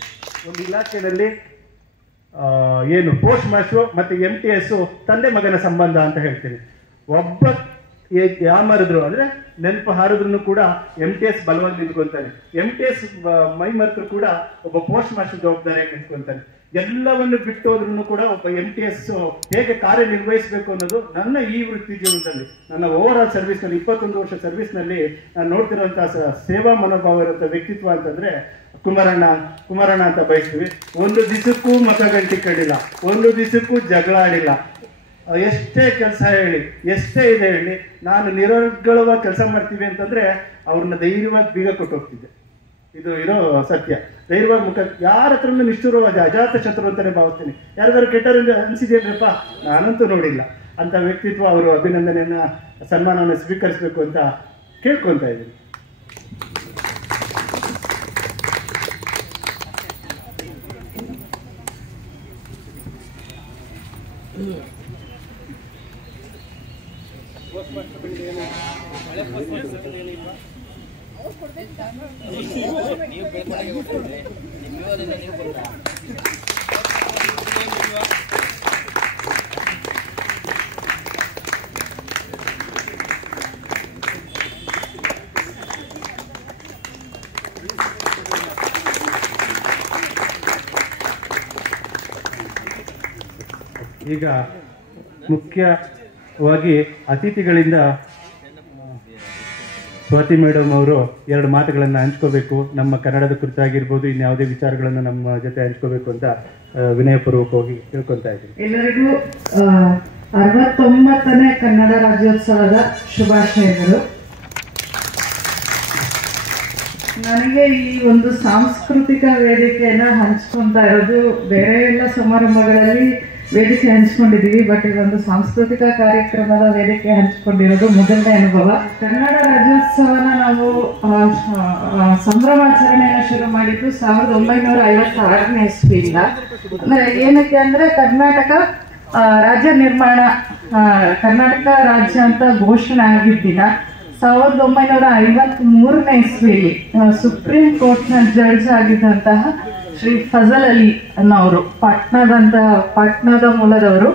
ಒಂದು ಇಲಾಖೆಯಲ್ಲಿ ಏನು ಪೋಸ್ಟ್ ಮಾಸ್ಟರ್ ಮತ್ತು MTS ತಂದೆ ಮಗನ ಸಂಬಂಧ ಅಂತ ಹೇಳ್ತೀನಿ. ಒಬ್ಬ ಯಾಮರಿದ್ರು ಅಂದ್ರೆ ನೆನಪು ಹಾರಿದ್ರು ಕೂಡ MTS ಬಲವಾಗಿ ನಿಂತ್ಕೊಂತಾನೆ. MTS ಮೈ ಮರೆತರು ಕೂಡ ಒಬ್ಬ ಪೋಸ್ಟ್ ಮಾಸ್ಟರ್ ಜವಾಬ್ದಾರಿಯಾಗಿ ನಿಂತ್ಕೊಂತಾನೆ. ಎಲ್ಲವನ್ನು ಬಿಟ್ಟು ಹೋದ್ರೂ ಕೂಡ ಒಬ್ಬ MTS ಹೇಗೆ ಕಾರ್ಯನಿರ್ವಹಿಸಬೇಕು ಅನ್ನೋದು ನನ್ನ ಈ ವೃತ್ತಿ ಜೀವನದಲ್ಲಿ, ನನ್ನ ಓವರ್ ಆಲ್ ಸರ್ವಿಸ್ನಲ್ಲಿ 21 ವರ್ಷ ಸರ್ವಿಸ್ನಲ್ಲಿ ನಾನು ನೋಡ್ತಿರುವಂತಹ ಸೇವಾ ಮನೋಭಾವ ಇರುವಂತಹ ವ್ಯಕ್ತಿತ್ವ ಅಂತಂದ್ರೆ ಕುಮಾರಣ್ಣ ಅಂತ ಬಯಸ್ತೀವಿ. ಒಂದು ದಿವಸಕ್ಕೂ ಮತಗಂಟಿ ಕಡಿಲ್ಲ, ಒಂದು ದಿವಸಕ್ಕೂ ಜಗಳ ಆಡಿಲ್ಲ. ಎಷ್ಟೇ ಕೆಲಸ ಹೇಳಿ, ಎಷ್ಟೇ ಇದೆ ಹೇಳಿ, ನಾನು ನಿರರ್ಗಳವಾಗಿ ಕೆಲಸ ಮಾಡ್ತೀವಿ ಅಂತಂದ್ರೆ ಅವ್ರನ್ನ ಧೈರ್ಯವಾಗಿ ಬೀಗ ಕೊಟ್ಟು ಹೋಗ್ತಿದ್ದೆ. ಇದು ಇರೋ ಸತ್ಯ. ಧೈರ್ಯವಾಗಿ ಯಾರ ಹತ್ರನೂ ನಿಷ್ಠುರವಾಗಿ ಅಜಾತ ಶತ್ರು ಅಂತಾನೆ ಭಾವಿಸ್ತೀನಿ. ಯಾರಿಗಾರು ಕೆಟ್ಟರಿಂದ ಅನಿಸಿದೇನಪ್ಪ, ನಾನಂತೂ ನೋಡಿಲ್ಲ ಅಂತ ವ್ಯಕ್ತಿತ್ವ. ಅವರು ಅಭಿನಂದನೆಯನ್ನ ಸನ್ಮಾನವನ್ನು ಸ್ವೀಕರಿಸಬೇಕು ಅಂತ ಕೇಳ್ಕೊತಾ ಇದ್ದೀನಿ. ಈಗ ಮುಖ್ಯವಾಗಿ ಅತಿಥಿಗಳಿಂದ ಸ್ವಾತಿ ಮೇಡಮ್ ಅವರು 2 ಮಾತುಗಳನ್ನು ಹಂಚ್ಕೋಬೇಕು. ನಮ್ಮ ಕನ್ನಡದ ಕುರಿತಾಗಿರ್ಬೋದು, ಇನ್ಯಾವುದೇ ವಿಚಾರಗಳನ್ನು ನಮ್ಮ ಜೊತೆ ಹಂಚ್ಕೋಬೇಕು ಅಂತ ವಿನಯಪೂರ್ವಕವಾಗಿ ಕೇಳ್ಕೊತಾ ಇದ್ದೀನಿ. ಎಲ್ಲರಿಗೂ 69ನೇ ಕನ್ನಡ ರಾಜ್ಯೋತ್ಸವದ ಶುಭಾಶಯಗಳು. ನನಗೆ ಈ ಒಂದು ಸಾಂಸ್ಕೃತಿಕ ವೇದಿಕೆಯನ್ನು ಹಂಚ್ಕೊತಾ ಇರೋದು, ಬೇರೆ ಎಲ್ಲ ಸಮಾರಂಭಗಳಲ್ಲಿ ವೇದಿಕೆ ಹಂಚ್ಕೊಂಡಿದ್ದೀವಿ, ಬಟ್ ಇದೊಂದು ಸಾಂಸ್ಕೃತಿಕ ಕಾರ್ಯಕ್ರಮದ ವೇದಿಕೆ ಹಂಚ್ಕೊಂಡಿರೋದು ಮೊದಲನೇ ಅನುಭವ. ಕನ್ನಡ ರಾಜ್ಯೋತ್ಸವನ ನಾವು ಸಂಭ್ರಮಾಚರಣೆಯನ್ನು ಶುರು ಮಾಡಿದ್ದು 1956ನೇ ಇಸ್ವಿಯಿಂದ. ಅಂದ್ರೆ ಏನಕ್ಕೆ ಅಂದ್ರೆ ಕರ್ನಾಟಕ ರಾಜ್ಯ ನಿರ್ಮಾಣ, ಕರ್ನಾಟಕ ರಾಜ್ಯ ಅಂತ ಘೋಷಣೆ ಆಗಿದ್ದಿನ 1953ನೇ ಇಸ್ವಿಯಲ್ಲಿ ಸುಪ್ರೀಂ ಕೋರ್ಟ್ನ ಜಡ್ಜ್ ಆಗಿದ್ದಂತಹ ಶ್ರೀ ಫಜಲ್ ಅಲಿ ಅನ್ನೋರು, ಪಾಟ್ನಾದ ಮೂಲದವರು,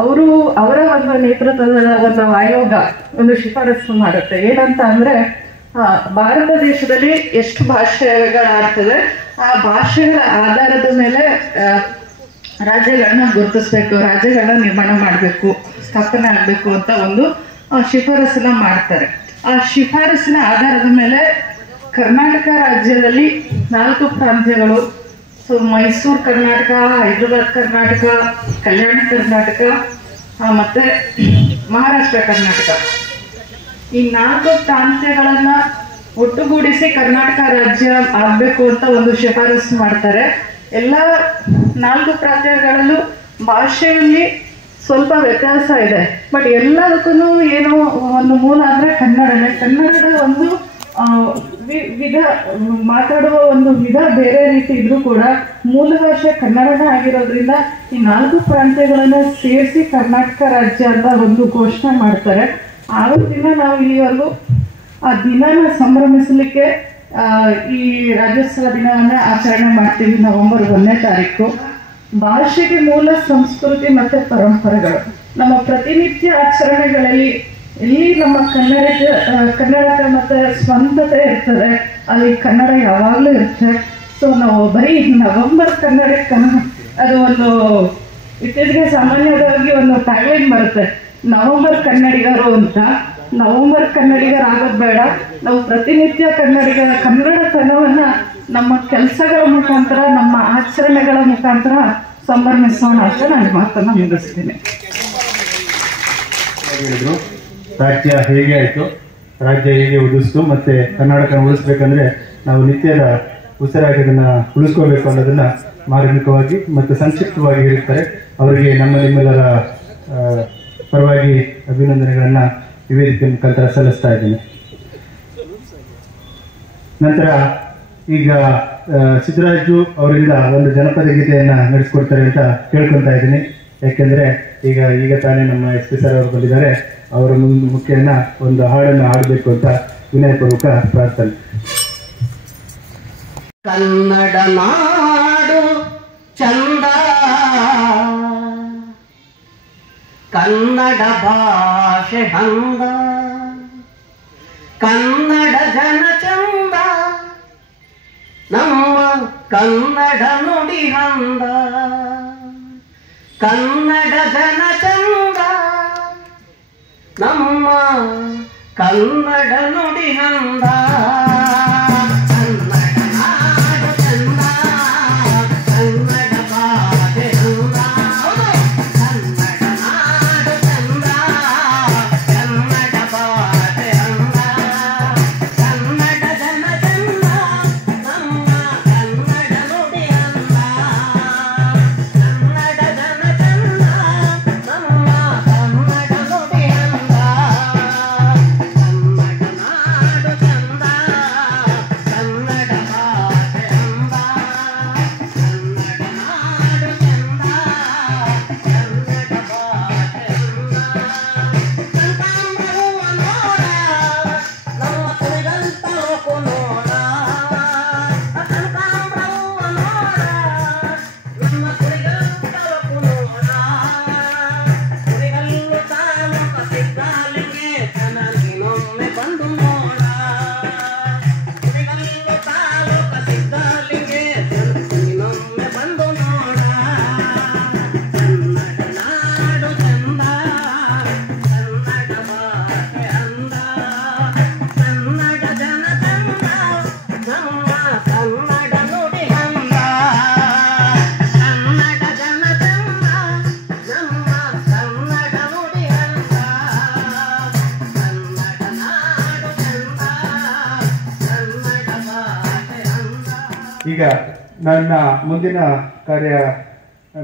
ಅವರ ಒಂದು ನೇತೃತ್ವದ ಒಂದು ಆಯೋಗ ಒಂದು ಶಿಫಾರಸು ಮಾಡುತ್ತೆ. ಏನಂತ ಅಂದ್ರೆ ಭಾರತ ದೇಶದಲ್ಲಿ ಎಷ್ಟು ಭಾಷೆಗಳಾಗ್ತದೆ ಆ ಭಾಷೆಗಳ ಆಧಾರದ ಮೇಲೆ ರಾಜ್ಯಗಳನ್ನ ಗುರುತಿಸ್ಬೇಕು, ರಾಜ್ಯಗಳನ್ನ ನಿರ್ಮಾಣ ಮಾಡಬೇಕು, ಸ್ಥಾಪನೆ ಆಗಬೇಕು ಅಂತ ಒಂದು ಶಿಫಾರಸನ್ನ ಮಾಡ್ತಾರೆ. ಆ ಶಿಫಾರಸಿನ ಆಧಾರದ ಮೇಲೆ ಕರ್ನಾಟಕ ರಾಜ್ಯದಲ್ಲಿ 4 ಪ್ರಾಂತ್ಯಗಳು, ಮೈಸೂರು ಕರ್ನಾಟಕ, ಹೈದರಾಬಾದ್ ಕರ್ನಾಟಕ, ಕಲ್ಯಾಣ ಕರ್ನಾಟಕ ಮತ್ತೆ ಮಹಾರಾಷ್ಟ್ರ ಕರ್ನಾಟಕ, ಈ 4 ಪ್ರಾಂತ್ಯಗಳನ್ನ ಒಟ್ಟುಗೂಡಿಸಿ ಕರ್ನಾಟಕ ರಾಜ್ಯ ಆಗ್ಬೇಕು ಅಂತ ಒಂದು ಶಿಫಾರಸು ಮಾಡ್ತಾರೆ. ಎಲ್ಲ 4 ಪ್ರಾಂತ್ಯಗಳಲ್ಲೂ ಭಾಷೆಯಲ್ಲಿ ಸ್ವಲ್ಪ ವ್ಯತ್ಯಾಸ ಇದೆ, ಬಟ್ ಎಲ್ಲದಕ್ಕೂ ಏನೋ ಒಂದು ಮೂಲ ಅಂದ್ರೆ ಕನ್ನಡನೇ. ಕನ್ನಡದ ಒಂದು ವಿಧ ಮಾತಾಡುವ ಒಂದು ವಿಧ ಬೇರೆ ರೀತಿ ಇದ್ರೂ ಕೂಡ ಮೂಲ ಭಾಷೆ ಕನ್ನಡನೇ ಆಗಿರೋದ್ರಿಂದ ಈ 4 ಪ್ರಾಂತ್ಯಗಳನ್ನ ಸೇರಿಸಿ ಕರ್ನಾಟಕ ರಾಜ್ಯ ಅಂತ ಒಂದು ಘೋಷಣೆ ಮಾಡ್ತಾರೆ. ಆವತ್ತಿನ ನಾವು ಇಲ್ಲಿವರೆಗೂ ಆ ದಿನನ ಸಂಭ್ರಮಿಸಲಿಕ್ಕೆ ಈ ರಾಜ್ಯೋತ್ಸವ ದಿನವನ್ನ ಆಚರಣೆ ಮಾಡ್ತೀವಿ. ನವೆಂಬರ್ 1ನೇ ತಾರೀಕು. ಭಾಷೆಗೆ ಮೂಲ ಸಂಸ್ಕೃತಿ ಮತ್ತೆ ಪರಂಪರೆಗಳು. ನಮ್ಮ ಪ್ರತಿನಿತ್ಯ ಆಚರಣೆಗಳಲ್ಲಿ ಇಲ್ಲಿ ನಮ್ಮ ಕನ್ನಡಕ್ಕೆ ಮತ್ತೆ ಸ್ವಂತತೆ ಇರ್ತದೆ, ಅಲ್ಲಿ ಕನ್ನಡ ಯಾವಾಗಲೂ ಇರುತ್ತೆ. ಸೊ ನಾವು ಬರೀ ನವೆಂಬರ್ ಕನ್ನಡಕ್ಕೆ ಅದು ಒಂದು ಇತ್ತೀಚೆಗೆ ಸಾಮಾನ್ಯವಾಗಿ ಒಂದು ಟ್ಯಾಗ್ಲೈನ್ ಬರುತ್ತೆ, ನವೆಂಬರ್ ಕನ್ನಡಿಗರು ಅಂತ. ನವೆಂಬರ್ ಕನ್ನಡಿಗರು ಆಗೋದು ಬೇಡ, ನಾವು ಪ್ರತಿನಿತ್ಯ ಕನ್ನಡತನವನ್ನ ನಮ್ಮ ಕೆಲಸಗಳ ಮುಖಾಂತರ, ನಮ್ಮ ಆಚರಣೆಗಳ ಮುಖಾಂತರ ಸಂಭ್ರಮಿಸೋಣ ಅಂತ ನಾನು ಮಾತನ್ನು ಮುಗಿಸ್ತೀನಿ. ರಾಜ್ಯ ಹೇಗೆ ಆಯಿತು, ರಾಜ್ಯ ಹೇಗೆ ಉಳಿಸ್ತು, ಮತ್ತೆ ಕರ್ನಾಟಕ ಉಳಿಸ್ಬೇಕಂದ್ರೆ ನಾವು ನಿತ್ಯದ ಉಸಿರಾಟದನ್ನ ಉಳಿಸ್ಕೋಬೇಕು ಅನ್ನೋದನ್ನ ಮಾರ್ಮಿಕವಾಗಿ ಮತ್ತು ಸಂಕ್ಷಿಪ್ತವಾಗಿ ಹೇಳ್ತಾರೆ. ಅವರಿಗೆ ನಿಮ್ಮೆಲ್ಲರ ಪರವಾಗಿ ಅಭಿನಂದನೆಗಳನ್ನ ಈ ವೇದಿಕೆ ಮುಖಾಂತರ ಸಲ್ಲಿಸ್ತಾ ಇದ್ದೀನಿ. ನಂತರ ಈಗ ಸಿದ್ದರಾಜು ಅವರಿಂದ ಒಂದು ಜನಪದ ಗೀತೆಯನ್ನ ನಡೆಸ್ಕೊಡ್ತಾರೆ ಅಂತ ಕೇಳ್ಕೊತಾ ಇದ್ದೀನಿ. ಯಾಕೆಂದ್ರೆ ಈಗ ತಾನೇ ನಮ್ಮ SP ಸರ್ ಅವರು ಬಂದಿದ್ದಾರೆ, ಅವರ ಮುಖ್ಯನ ಒಂದು ಹಾಡನ್ನು ಹಾಡಬೇಕು ಅಂತ ವಿನಯಪೂರ್ವಕ ಪ್ರಾರ್ಥನೆ. ಕನ್ನಡ ನಾಡು ಚಂದ, ಕನ್ನಡ ಭಾಷೆ ಹಂದ, ಕನ್ನಡ ಜನ ಚಂದ, ನಮ್ಮ ಕನ್ನಡ ನುಡಿ ಹಂದ, ಕನ್ನಡ ಜನ ಚಂದ, ನಮ್ಮ ಕನ್ನಡ ನುಡಿ ಹಂದ. ಈಗ ನನ್ನ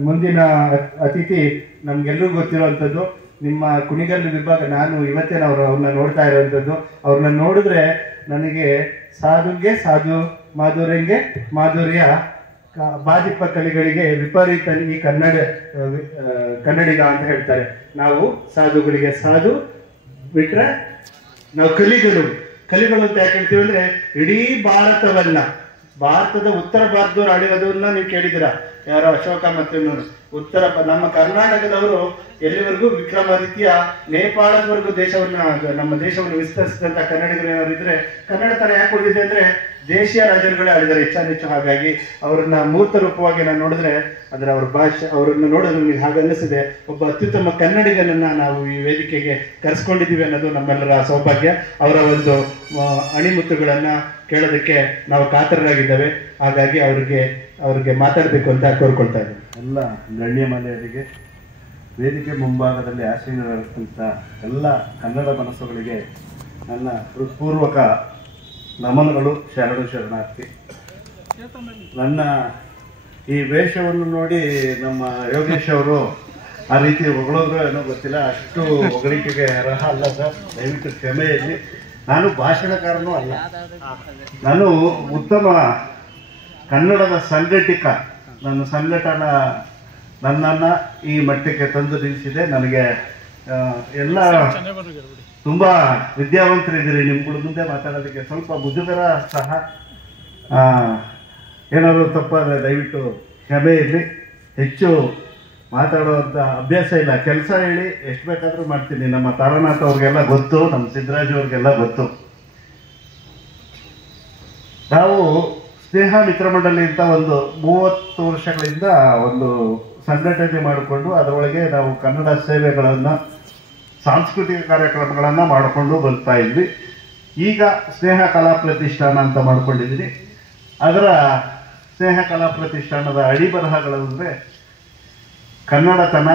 ಮುಂದಿನ ಅತಿಥಿ ನಮ್ಗೆಲ್ಲರಿಗೂ ಗೊತ್ತಿರುವಂಥದ್ದು ನಿಮ್ಮ ಕುಣಿಗಲ್ ವಿಭಾಗ. ನಾನು ಇವತ್ತೇ ಅವ್ರನ್ನ ನೋಡ್ತಾ ಇರೋವಂಥದ್ದು. ಅವ್ರನ್ನ ನೋಡಿದ್ರೆ ನನಗೆ ಸಾಧುಗೆ ಸಾಧು, ಮಾಧುರ್ಯಂಗೆ ಮಾಧುರ್ಯ, ಬಾದಿಪ್ಪ ಕಲಿಗಳಿಗೆ ವಿಪರೀತ ಈ ಕನ್ನಡಿಗ ಅಂತ ಹೇಳ್ತಾರೆ. ನಾವು ಸಾಧುಗಳಿಗೆ ಸಾಧು ಬಿಟ್ರೆ ನಾವು ಕಲಿಗಳು ಅಂತ ಯಾಕೆ ಹೇಳ್ತೀವಿ ಅಂದ್ರೆ, ಇಡೀ ಭಾರತದ ಉತ್ತರ ಭಾರತದವ್ರು ಆಡಿರೋದನ್ನ ನೀವು ಕೇಳಿದ್ದೀರಾ. ಯಾರೋ ಅಶೋಕ ಮತ್ತೆ ನಮ್ಮ ಕರ್ನಾಟಕದವರು ಎಲ್ಲಿವರೆಗೂ ವಿಕ್ರಮಾದಿತ್ಯ ನೇಪಾಳದವರೆಗೂ ನಮ್ಮ ದೇಶವನ್ನು ವಿಸ್ತರಿಸಿದಂತ ಕನ್ನಡಿಗರು ಏನಾದ್ರು ಇದ್ರೆ, ಕನ್ನಡ ತರ ಯಾಕೆ ಉಳಿದಿದೆ ಅಂದ್ರೆ ದೇಶೀಯ ರಾಜರುಗಳೇ ಆಡಿದ್ದಾರೆ ಹೆಚ್ಚು. ಹಾಗಾಗಿ ಅವ್ರನ್ನ ಮೂರ್ತ ರೂಪವಾಗಿ ನಾನು ನೋಡಿದ್ರೆ ಅಂದ್ರೆ ಅವ್ರ ಭಾಷೆ, ಅವ್ರನ್ನ ನೋಡೋದು ನಮಗೆ ಹಾಗೆ ಅನ್ನಿಸಿದೆ. ಒಬ್ಬ ಅತ್ಯುತ್ತಮ ಕನ್ನಡಿಗನನ್ನ ನಾವು ಈ ವೇದಿಕೆಗೆ ಕರೆಸ್ಕೊಂಡಿದ್ದೀವಿ ಅನ್ನೋದು ನಮ್ಮೆಲ್ಲರ ಸೌಭಾಗ್ಯ. ಅವರ ಒಂದು ಅಣಿಮುತ್ತುಗಳನ್ನ ಕೇಳೋದಕ್ಕೆ ನಾವು ಕಾತರರಾಗಿದ್ದೇವೆ. ಹಾಗಾಗಿ ಅವ್ರಿಗೆ ಮಾತಾಡಬೇಕು ಅಂತ ಕೋರ್ಕೊಳ್ತಾ ಇದ್ದೇವೆ. ಎಲ್ಲ ಗಣ್ಯಮಾನ್ಯರಿಗೆ, ವೇದಿಕೆ ಮುಂಭಾಗದಲ್ಲಿ ಆಸೀನರಾದಂಥ ಎಲ್ಲ ಕನ್ನಡ ಮನಸ್ಸುಗಳಿಗೆ ನನ್ನ ಹೃತ್ಪೂರ್ವಕ ನಮನಗಳು, ಶರಣಾರ್ಥಿ. ನನ್ನ ಈ ವೇಷವನ್ನು ನೋಡಿ ನಮ್ಮ ಯೋಗೇಶ್ ಅವರು ಆ ರೀತಿ ಹೊಗಳೋದ್ರು ಏನೋ ಗೊತ್ತಿಲ್ಲ, ಅಷ್ಟು ಹೊಗಳಿಕೆಗೆ ಅರ್ಹ ಅಲ್ಲ ಸರ್, ದಯವಿಟ್ಟು ಕ್ಷಮೆ ಇರಲಿ. ನಾನು ಭಾಷಣಕಾರನೂ ಅಲ್ಲ, ನಾನು ಉತ್ತಮ ಕನ್ನಡದ ಸಂಘಟಕ. ನನ್ನ ಸಂಘಟನಾ ನನ್ನನ್ನು ಈ ಮಟ್ಟಕ್ಕೆ ತಂದು ನಿಲ್ಲಿಸಿದೆ. ನನಗೆ ಎಲ್ಲ ತುಂಬ ವಿದ್ಯಾವಂತರಿದ್ದೀರಿ, ನಿಮ್ಗಳ ಮುಂದೆ ಮಾತಾಡೋದಕ್ಕೆ ಸ್ವಲ್ಪ ಮುಜುಗರ ಸಹ. ಏನಾದರೂ ತಪ್ಪಾದರೆ ದಯವಿಟ್ಟು ಕ್ಷಮೆ ಇರಲಿ. ಹೆಚ್ಚು ಮಾತಾಡುವಂಥ ಅಭ್ಯಾಸ ಇಲ್ಲ, ಕೆಲಸ ಹೇಳಿ ಎಷ್ಟು ಬೇಕಾದರೂ ಮಾಡ್ತೀನಿ. ನಮ್ಮ ತಾರನಾಥ್ ಅವ್ರಿಗೆಲ್ಲ ಗೊತ್ತು, ನಮ್ಮ ಸಿದ್ದರಾಜ್ ಅವ್ರಿಗೆಲ್ಲ ಗೊತ್ತು. ನಾವು ಸ್ನೇಹ ಮಿತ್ರ ಮಂಡಳಿ ಅಂತ ಒಂದು 30 ವರ್ಷಗಳಿಂದ ಒಂದು ಸಂಘಟನೆ ಮಾಡಿಕೊಂಡು ಅದರೊಳಗೆ ನಾವು ಕನ್ನಡ ಸೇವೆಗಳನ್ನು, ಸಾಂಸ್ಕೃತಿಕ ಕಾರ್ಯಕ್ರಮಗಳನ್ನು ಮಾಡಿಕೊಂಡು ಬರ್ತಾ ಇದ್ವಿ. ಈಗ ಸ್ನೇಹ ಕಲಾ ಪ್ರತಿಷ್ಠಾನ ಅಂತ ಮಾಡ್ಕೊಂಡಿದ್ದೀನಿ. ಅದರ ಸ್ನೇಹ ಕಲಾ ಪ್ರತಿಷ್ಠಾನದ ಅಡಿಬರಹಗಳಂದರೆ ಕನ್ನಡತನ,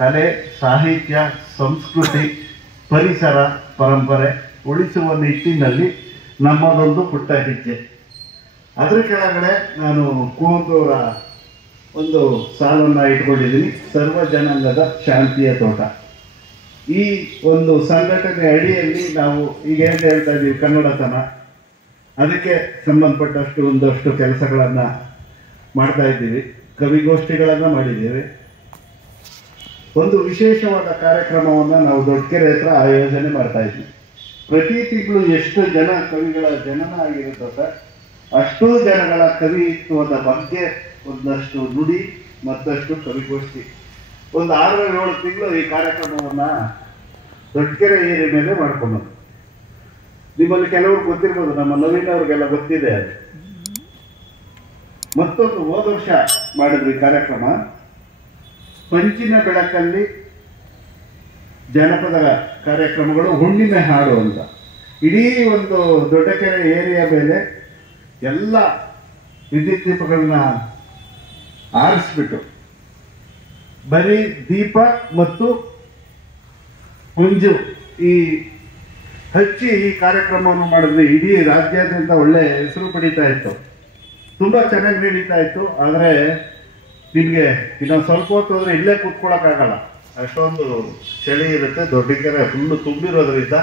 ಕಲೆ, ಸಾಹಿತ್ಯ, ಸಂಸ್ಕೃತಿ, ಪರಿಸರ, ಪರಂಪರೆ ಉಳಿಸುವ ನಿಟ್ಟಿನಲ್ಲಿ ನಮ್ಮದೊಂದು ಪುಟ್ಟ ಹೆಜ್ಜೆ. ಅದರ ಕೆಳಗಡೆ ನಾನು ಕುವೆಂಪುವರ ಒಂದು ಸಾಲನ್ನು ಇಟ್ಕೊಂಡಿದ್ದೀನಿ, ಸರ್ವ ಜನಾಂಗದ ಶಾಂತಿಯ ತೋಟ. ಈ ಒಂದು ಸಂಘಟನೆ ಅಡಿಯಲ್ಲಿ ನಾವು ಈಗ ಏನು ಹೇಳ್ತಾ ಇದ್ದೀವಿ, ಕನ್ನಡತನ, ಅದಕ್ಕೆ ಸಂಬಂಧಪಟ್ಟಷ್ಟು ಒಂದಷ್ಟು ಕೆಲಸಗಳನ್ನು ಮಾಡ್ತಾ ಇದ್ದೀವಿ. ಕವಿಗೋಷ್ಠಿಗಳನ್ನು ಮಾಡಿದ್ದೀವಿ. ಒಂದು ವಿಶೇಷವಾದ ಕಾರ್ಯಕ್ರಮವನ್ನು ನಾವು ದೊಡ್ಡಕೆರೆ ಹತ್ರ ಆಯೋಜನೆ ಮಾಡ್ತಾ ಇದ್ವಿ. ಪ್ರತಿ ತಿಂಗಳು ಎಷ್ಟು ಜನ ಕವಿಗಳ ಜನನ ಆಗಿರುತ್ತೋ ಸರ್, ಅಷ್ಟೂ ಜನಗಳ ಕವಿತ್ವದ ಬಗ್ಗೆ ಒಂದಷ್ಟು ನುಡಿ ಮತ್ತಷ್ಟು ಕವಿಗೋಷ್ಠಿ. ಒಂದು 6-7 ತಿಂಗಳು ಈ ಕಾರ್ಯಕ್ರಮವನ್ನು ದೊಡ್ಡಕೆರೆ ಏರಿಯ ಮೇಲೆ ಮಾಡ್ಕೊಂಡ್ಬಂದು. ನಿಮ್ಮಲ್ಲಿ ಕೆಲವರು ಗೊತ್ತಿರ್ಬೋದು, ನಮ್ಮ ನವೀನ್ ಅವ್ರಿಗೆಲ್ಲ ಗೊತ್ತಿದೆ ಅದು. ಮತ್ತೊಂದು ಹೋದ ವರ್ಷ ಮಾಡಿದ್ವಿ ಕಾರ್ಯಕ್ರಮ, ಪಂಚಿನ ಬೆಳಕಲ್ಲಿ ಜನಪದ ಕಾರ್ಯಕ್ರಮಗಳು, ಹುಣ್ಣಿಮೆ ಹಾಡು ಅಂತ. ಇಡೀ ಒಂದು ದೊಡ್ಡಕೆರೆ ಏರಿಯಾ ಮೇಲೆ ಎಲ್ಲ ವಿದ್ಯುತ್ ದೀಪಗಳನ್ನ ಆರಿಸ್ಬಿಟ್ಟು ಬರೀ ದೀಪ ಮತ್ತು ಹುಂಜು ಈ ಹಚ್ಚಿ ಈ ಕಾರ್ಯಕ್ರಮವನ್ನು ಮಾಡಿದ್ವಿ. ಇಡೀ ರಾಜ್ಯಾದ್ಯಂತ ಒಳ್ಳೆ ಹೆಸರು ಪಡೀತಾ ಇತ್ತು, ತುಂಬ ಚೆನ್ನಾಗಿ ನಡೀತಾ ಇತ್ತು. ಆದರೆ ನಿಮಗೆ ಇನ್ನೊಂದು ಸ್ವಲ್ಪ ಹೊತ್ತು ಹೋದರೆ ಇಲ್ಲೇ ಕೂತ್ಕೊಳ್ಳೋಕ್ಕಾಗಲ್ಲ, ಅಷ್ಟೊಂದು ಚಳಿ ಇರುತ್ತೆ. ದೊಡ್ಡಕೆರೆ ಫುಲ್ಲು ತುಂಬಿರೋದ್ರಿಂದ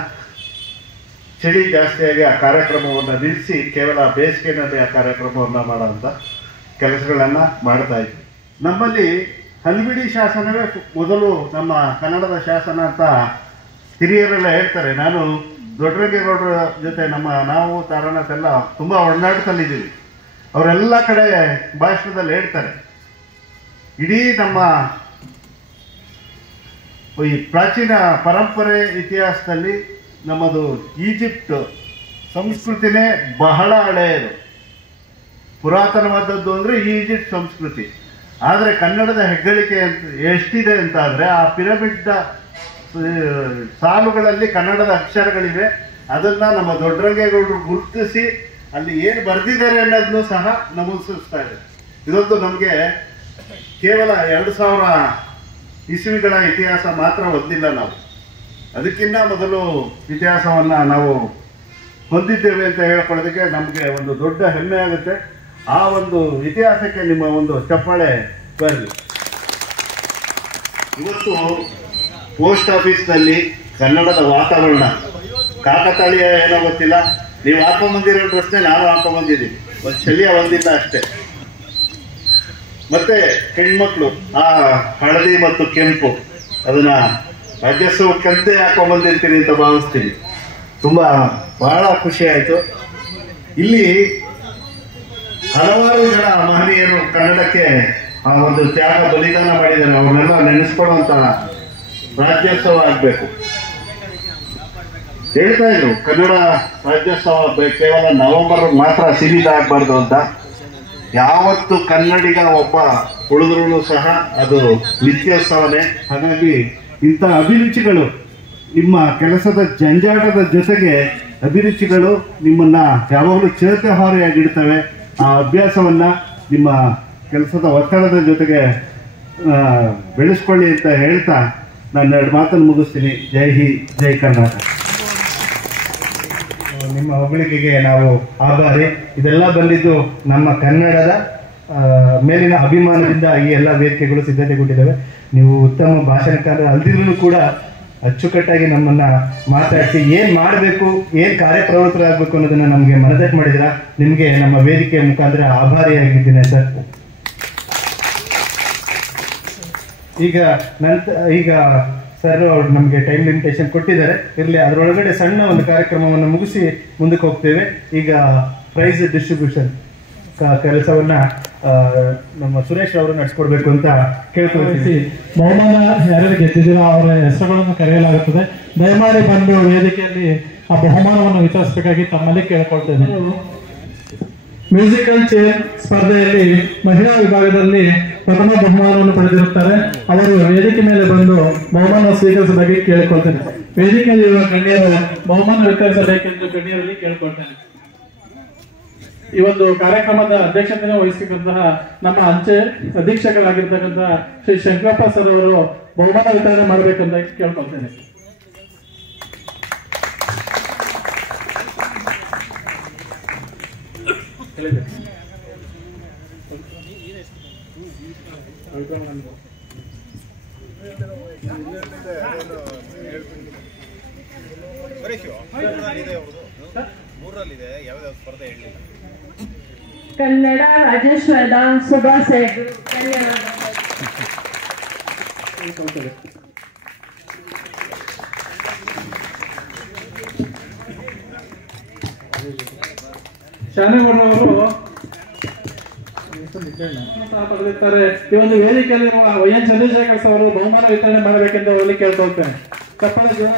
ಚಳಿ ಜಾಸ್ತಿಯಾಗಿ ಆ ಕಾರ್ಯಕ್ರಮವನ್ನು ನಿಲ್ಲಿಸಿ ಕೇವಲ ಬೇಸಿಗೆನಲ್ಲಿ ಆ ಕಾರ್ಯಕ್ರಮವನ್ನು ಮಾಡೋಂಥ ಕೆಲಸಗಳನ್ನು ಮಾಡ್ತಾ ಇದ್ವಿ. ನಮ್ಮಲ್ಲಿ ಹಲ್ಮಿಡಿ ಶಾಸನವೇ ಮೊದಲು ನಮ್ಮ ಕನ್ನಡದ ಶಾಸನ ಅಂತ ಹಿರಿಯರೆಲ್ಲ ಹೇಳ್ತಾರೆ. ನಾನು ದೊಡ್ಡರಂಗೇಗೌಡರ ಜೊತೆ ನಾವು ತಾರನಾಥ್ ಎಲ್ಲ ತುಂಬ ಒಡನಾಟದಲ್ಲಿದ್ದೀವಿ. ಅವರೆಲ್ಲ ಕಡೆ ಭಾಷಣದಲ್ಲಿ ಹೇಳ್ತಾರೆ, ಇಡೀ ನಮ್ಮ ಈ ಪ್ರಾಚೀನ ಪರಂಪರೆ ಇತಿಹಾಸದಲ್ಲಿ ನಮ್ಮದು ಈಜಿಪ್ಟ್ ಸಂಸ್ಕೃತಿನೇ ಬಹಳ ಹಳೆಯದು, ಪುರಾತನವಾದದ್ದು ಅಂದರೆ ಈಜಿಪ್ಟ್ ಸಂಸ್ಕೃತಿ. ಆದರೆ ಕನ್ನಡದ ಹೆಗ್ಗಳಿಕೆ ಎಷ್ಟಿದೆ ಅಂತ ಅಂದರೆ, ಆ ಪಿರಮಿಡ್ ಸಾಲುಗಳಲ್ಲಿ ಕನ್ನಡದ ಅಕ್ಷರಗಳಿವೆ. ಅದನ್ನು ನಮ್ಮ ದೊಡ್ಡರಂಗೇಗೌಡರು ಗುರುತಿಸಿ ಅಲ್ಲಿ ಏನು ಬರೆದಿದ್ದಾರೆ ಅನ್ನೋದನ್ನು ಸಹ ನಮೂದಿಸ್ತಾ ಇದೆ. ಇದೊಂದು ನಮಗೆ ಕೇವಲ 2000 ಇಸ್ವಿಗಳ ಇತಿಹಾಸ ಮಾತ್ರ ಹೊಂದಿಲ್ಲ ನಾವು, ಅದಕ್ಕಿಂತ ಮೊದಲು ಇತಿಹಾಸವನ್ನು ನಾವು ಹೊಂದಿದ್ದೇವೆ ಅಂತ ಹೇಳ್ಕೊಳ್ಳೋದಕ್ಕೆ ನಮಗೆ ಒಂದು ದೊಡ್ಡ ಹೆಮ್ಮೆ ಆಗುತ್ತೆ. ಆ ಒಂದು ಇತಿಹಾಸಕ್ಕೆ ನಿಮ್ಮ ಒಂದು ಚಪ್ಪಾಳೆ ಬರಲಿ. ಇವತ್ತು ಪೋಸ್ಟ್ ಆಫೀಸ್ನಲ್ಲಿ ಕನ್ನಡದ ವಾತಾವರಣ ಕಾಕತಾಳೀಯ ಏನೋ ಗೊತ್ತಿಲ್ಲ, ನೀವು ಹಾಕೊಂಬಂದಿರೋ ಪ್ರಶ್ನೆ ನಾನು ಹಾಕೊಂಬಂದಿದ್ದೀನಿ, ಒಂದು ಚಳಿಯ ಒಂದಿಲ್ಲ ಅಷ್ಟೇ. ಮತ್ತೆ ಹೆಣ್ಮಕ್ಳು ಆ ಹಳದಿ ಮತ್ತು ಕೆಂಪು ಅದನ್ನ ರಾಜ್ಯೋತ್ಸವಕ್ಕಂತೆ ಹಾಕೊಂಬಂದಿರ್ತೀನಿ ಅಂತ ಭಾವಿಸ್ತೀನಿ. ಬಹಳ ಖುಷಿ ಆಯಿತು. ಇಲ್ಲಿ ಹಲವಾರು ಜನ ಮಹನೀಯರು ಕನ್ನಡಕ್ಕೆ ಆ ಒಂದು ತ್ಯಾಗ ಬಲಿದಾನ ಮಾಡಿದ್ದಾರೆ, ಅವ್ರನ್ನೆಲ್ಲ ನೆನೆಸ್ಕೊಳ್ಳುವಂತ ರಾಜ್ಯೋತ್ಸವ ಆಗಬೇಕು. ಹೇಳ್ತಾ ಇದ್ರು ಕನ್ನಡ ರಾಜ್ಯೋತ್ಸವ ಕೇವಲ ನವೆಂಬರ್ ಮಾತ್ರ ಸೀಮಿತ ಆಗಬಾರ್ದು ಅಂತ. ಯಾವತ್ತು ಕನ್ನಡಿಗ ಒಬ್ಬ ಉಳಿದ್ರೂ ಸಹ ಅದು ನಿತ್ಯೋತ್ಸವನೇ. ಹಾಗಾಗಿ ಇಂಥ ಅಭಿರುಚಿಗಳು ನಿಮ್ಮ ಕೆಲಸದ ಜಂಜಾಟದ ಜೊತೆಗೆ ಅಭಿರುಚಿಗಳು ನಿಮ್ಮನ್ನ ಯಾವಾಗಲೂ ಚೇತಹಾರಿಯಾಗಿಡ್ತವೆ. ಆ ಅಭ್ಯಾಸವನ್ನ ನಿಮ್ಮ ಕೆಲಸದ ಒತ್ತಡದ ಜೊತೆಗೆ ಬೆಳೆಸ್ಕೊಳ್ಳಿ ಅಂತ ಹೇಳ್ತಾ ನಾನು 2 ಮಾತನ್ನು ಮುಗಿಸ್ತೀನಿ. ಜೈ ಹಿಂದ್, ಜೈ ಕರ್ನಾಟಕ. ನಿಮ್ಮ ಹೊಗಳಿಕೆಗೆ ನಾವು ಆಭಾರಿ. ಇದೆಲ್ಲ ಬಂದಿದ್ದು ನಮ್ಮ ಕನ್ನಡದ ಮೇಲಿನ ಅಭಿಮಾನದಿಂದ ಈ ಎಲ್ಲ ವೇದಿಕೆಗಳು ಸಿದ್ಧತೆಗೊಂಡಿದ್ದಾವೆ. ನೀವು ಉತ್ತಮ ಭಾಷಣಕಾರ ಅಲ್ದಿದ್ರೂ ಕೂಡ ಅಚ್ಚುಕಟ್ಟಾಗಿ ನಮ್ಮನ್ನ ಮಾತಾಡಿಸಿ ಏನ್ ಮಾಡಬೇಕು, ಏನ್ ಕಾರ್ಯಪ್ರವೃತ್ತರಾಗಬೇಕು ಅನ್ನೋದನ್ನ ನಮಗೆ ಮನದಟ್ಟು ಮಾಡಿದ್ರ. ನಿಮ್ಗೆ ನಮ್ಮ ವೇದಿಕೆ ಮುಖಾಂತರ ಆಭಾರಿಯಾಗಿದ್ದೀನಿ ಸರ್. ಈಗ ಸರ್ ಅವ್ರು ನಮಗೆ ಟೈಮ್ ಲಿಮಿಟೇಷನ್ ಕೊಟ್ಟಿದ್ದಾರೆ, ಇರಲಿ. ಅದರೊಳಗಡೆ ಸಣ್ಣ ಒಂದು ಕಾರ್ಯಕ್ರಮವನ್ನು ಮುಗಿಸಿ ಮುಂದಕ್ಕೆ ಹೋಗ್ತೇವೆ. ಈಗ ಪ್ರೈಸ್ ಡಿಸ್ಟ್ರಿಬ್ಯೂಷನ್ ಕೆಲಸವನ್ನ ನಮ್ಮ ಸುರೇಶ್ ಅವರು ನಡೆಸ್ಕೊಡ್ಬೇಕು ಅಂತ ಕೇಳ್ಕೊಳ್ತೀವಿ. ಬಹುಮಾನ ಯಾರ್ಯಾರು ಗೆದ್ದಿದ್ದೀರೋ ಅವರ ಹೆಸರುಗಳನ್ನು ಕರೆಯಲಾಗುತ್ತದೆ. ದಯಮಾಡಿ ಬಂದು ವೇದಿಕೆಯಲ್ಲಿ ಆ ಬಹುಮಾನವನ್ನು ವಿತರಿಸಬೇಕಾಗಿ ತಮ್ಮಲ್ಲಿ ಕೇಳ್ಕೊಳ್ತೇನೆ. ಮ್ಯೂಸಿಕಲ್ ಚೇರ್ ಸ್ಪರ್ಧೆಯಲ್ಲಿ ಮಹಿಳಾ ವಿಭಾಗದಲ್ಲಿ ಪ್ರಥಮ ಬಹುಮಾನವನ್ನು ಪಡೆದಿರುತ್ತಾರೆ. ಅವರು ವೇದಿಕೆ ಮೇಲೆ ಬಂದು ಬಹುಮಾನ ಸ್ವೀಕರಿಸಬೇಕಾಗಿ ಕೇಳಿಕೊಳ್ತೇನೆ. ವೇದಿಕೆಯಲ್ಲಿರುವ ಗಣ್ಯರು ಬಹುಮಾನ ವಿತರಿಸಬೇಕೆಂದು ಗಣ್ಯರಲ್ಲಿ ಕೇಳಿಕೊಳ್ತೇನೆ. ಈ ಒಂದು ಕಾರ್ಯಕ್ರಮದ ಅಧ್ಯಕ್ಷತೆಯನ್ನು ವಹಿಸಿದಂತಹ ನಮ್ಮ ಅಂಚೆ ಅಧೀಕ್ಷಕರಾಗಿರ್ತಕ್ಕಂತಹ ಶ್ರೀ ಶಂಕರಪ್ಪ ಸರ್ ಅವರು ಬಹುಮಾನ ವಿತರಣೆ ಮಾಡಬೇಕಂತ ಕೇಳ್ಕೊಳ್ತೇನೆ. ಕನ್ನಡ ರಾಜ್ಯೋತ್ಸವದ ಶುಭಾಶಯಗಳು. ಧನ್ಯವಾದ. ಶಾಲೆಗೌಡರವರು ಪಡೆದಿರ್ತಾರೆ. ಈ ಒಂದು ವೇದಿಕೆಯಲ್ಲಿರುವ ವೈಎನ್ ಚಂದ್ರಶೇಖರ್ ಸರ್ ಅವರು ಬಹುಮಾನ ವಿತರಣೆ ಮಾಡಬೇಕೆಂದು ಅವರಲ್ಲಿ ಕೇಳ್ಕೊಳ್ತೇನೆ. ತಪ್ಪದೆ ಜೀವನ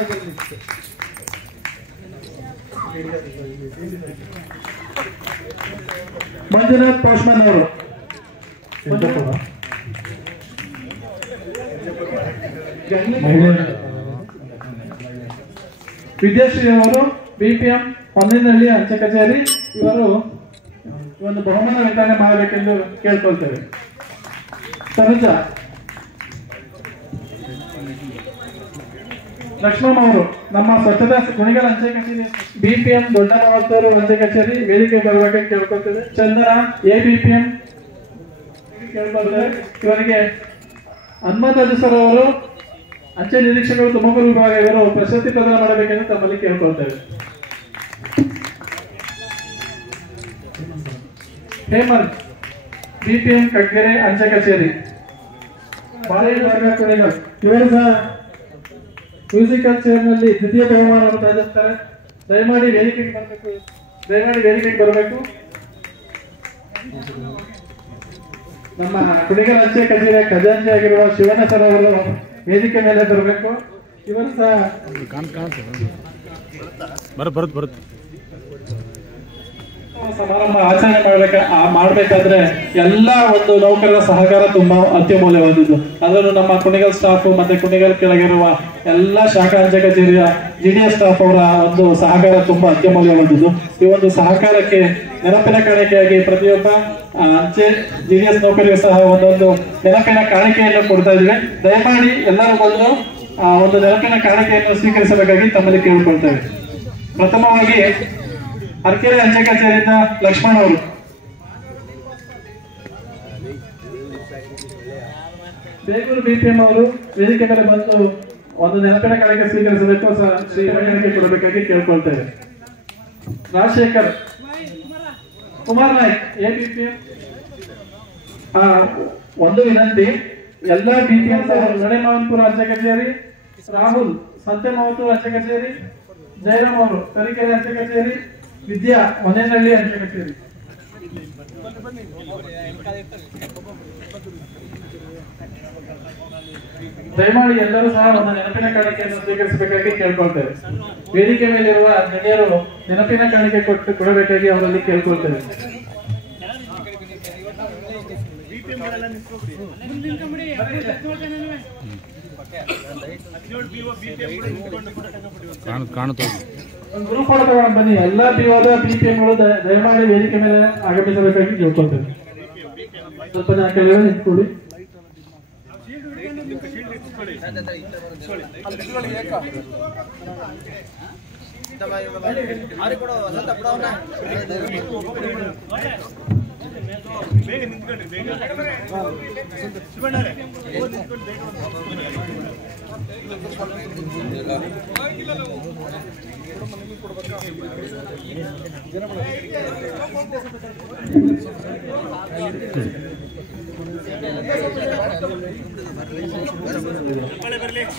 ಮಂಜುನಾಥ್ ಪೋಸ್ಟ್ಮನ್ ಅವರು, ವಿದ್ಯಾಶ್ರೀ ಅವರು BPM ಹೊನ್ನಿನಹಳ್ಳಿ ಅಂಚೆ ಕಚೇರಿ, ಇವರು ಒಂದು ಬಹುಮಾನ ವಿತರಣೆ ಮಾಡಬೇಕೆಂದು ಕೇಳ್ಕೊಳ್ತೇವೆ. ತನುಜಾ ಲಕ್ಷ್ಮಮ್ಮ ಅವರು ನಮ್ಮ ಸ್ವಚ್ಛತಾ ಕುಣಿಗಲ್ ಅಂಚೆ ಕಚೇರಿ BPM ದೊಡ್ಡಮತ್ತೂರು ಅಂಚೆ ಕಚೇರಿ ವೇದಿಕೆ ಬರಬೇಕೆಂದು ಕೇಳ್ಕೊಳ್ತೇವೆ. ಚಂದನ ABPM ಕೇಳ್ಕೊಳ್ತೇವೆ. ಇವರಿಗೆ ಹನುಮಂತ ಸರ್ ಅವರು ಅಂಚೆ ನಿರೀಕ್ಷಕರು ತುಮಕೂರು ವಿಭಾಗ, ಇವರು ಪ್ರಶಸ್ತಿ ಪ್ರದಾನ ಮಾಡಬೇಕೆಂದು ತಮ್ಮಲ್ಲಿ ಕೇಳ್ಕೊಳ್ತೇವೆ. ಹೇಮಂತ್ BPM ಕಗ್ಗೆರೆ ಅಂಚೆ ಕಚೇರಿ ಕುಣಿಗಲ್, ಇವರು ಸಹ ಮ್ಯೂಸಿಕಲ್ ಚೇರ್ ನಲ್ಲಿ ದ್ವಿತೀಯ ಬಹುಮಾನವನ್ನು ಪಡೆದಿರುತ್ತಾರೆ. ದಯಮಾಡಿ ವೇದಿಕೆಗೆ ಬರಬೇಕು. ನಮ್ಮ ಕುಣಿಗಲ್ ಅಂಚೆ ಕಚೇರಿಯ ಖಜಾಂಚಿ ಆಗಿರುವ ಶಿವಣ್ಣ ಸರ್ ಅವರು ವೇದಿಕೆ ಮೇಲೆ ಬರಬೇಕು. ಇವರು ಸಹ ಬರುತ್ತೆ ಸಮಾರಂಭ ಆಚರಣೆ ಮಾಡಬೇಕಾದ್ರೆ ಎಲ್ಲ ಒಂದು ನೌಕರರ ಸಹಕಾರ ತುಂಬಾ ಅತ್ಯಮೂಲ್ಯವಾದದ್ದು. ಅದರಲ್ಲೂ ನಮ್ಮ ಕುಣಿಗಲ್ ಸ್ಟಾಫ್ ಮತ್ತೆ ಕುಣಿಗಲ್ ಕೆಳಗಿರುವ ಎಲ್ಲ ಶಾಖಾ ಅಂಚೆ ಕಚೇರಿಯ GDS ಸ್ಟಾಫ್ ಅವರ ಒಂದು ಸಹಕಾರ ತುಂಬಾ ಅತ್ಯಮೂಲ್ಯವಾದದ್ದು. ಈ ಒಂದು ಸಹಕಾರಕ್ಕೆ ನೆನಪಿನ ಕಾಣಿಕೆಯಾಗಿ ಪ್ರತಿಯೊಬ್ಬ ಅಂಚೆ GDS ನೌಕರಿಗೂ ಸಹ ಒಂದೊಂದು ನೆನಪಿನ ಕಾಣಿಕೆಯನ್ನು ಕೊಡ್ತಾ ಇದ್ದೀವಿ. ದಯಮಾಡಿ ಎಲ್ಲರೂ ಬಂದು ಒಂದು ನೆನಪಿನ ಕಾಣಿಕೆಯನ್ನು ಸ್ವೀಕರಿಸಬೇಕಾಗಿ ತಮ್ಮಲ್ಲಿ ಕೇಳಿಕೊಳ್ತೇವೆ. ಪ್ರಥಮವಾಗಿ ಅರಕೆರೆ ಅಂಚೆ ಕಚೇರಿಯಿಂದ ಲಕ್ಷ್ಮಣ್ ಅವರು, ಬೇಗೂರು BPM ಅವರು ವೇದಿಕೆ ಮೇಲೆ ಬಂದು ಒಂದು ನೆನಪಿನ ಕಾಣಿಕೆ ಸ್ವೀಕರಿಸಬೇಕು, ಶ್ರೀ ವೈದ್ಯರಿಗೆ ಕೊಡಬೇಕಾಗಿ ಕೇಳ್ಕೊಳ್ತೇವೆ. ರಾಜಶೇಖರ್ ಕುಮಾರ್ ನಾಯ್ಕ್ ABPM. ಒಂದು ವಿನಂತಿ, ಎಲ್ಲ BPM ನಡೆಮಾವನ್ಪುರ ಅಂಚೆ ಕಚೇರಿ, ರಾಹುಲ್ ಸಂತೆಮಾವತೂರು ಅಂಚೆ ಕಚೇರಿ, ಜಯರಾಮ್ ಅವರು ತರೀಕೆರೆ ಅಂಚೆ ಕಚೇರಿ, ವಿದ್ಯಾ ಮನೆನಹಳ್ಳಿ ಅಂಚೆ ಕಚೇರಿ. ದಯಮಾಡಿ ಎಲ್ಲರೂ ಸಹ ಒಂದು ನೆನಪಿನ ಕಾಣಿಕೆಯನ್ನು ಸ್ವೀಕರಿಸಬೇಕಾಗಿ ಕೇಳ್ಕೊಳ್ತೇವೆ. ವೇದಿಕೆ ಮೇಲಿರುವ ಗಣ್ಯರು ನೆನಪಿನ ಕಾಣಿಕೆ ಕೊಡಬೇಕಾಗಿ ಅವರಲ್ಲಿ ಕೇಳ್ಕೊಳ್ತೇವೆ. ಒಂದು ಗ್ರೂಪ್ ಫೋಟೋ ತಗೊಂಡು ಬನ್ನಿ. ಎಲ್ಲ BPMಗಳು ದಯಮಾಡಿ ವೇದಿಕೆ ಮೇಲೆ ಆಗಮಿಸಬೇಕಾಗಿ ಕೇಳ್ಕೊಳ್ತೇವೆ. ಸ್ವಲ್ಪ ಜನ ಕೆಲವರು ನಿಂತ್ಕೊಳ್ಳಿ.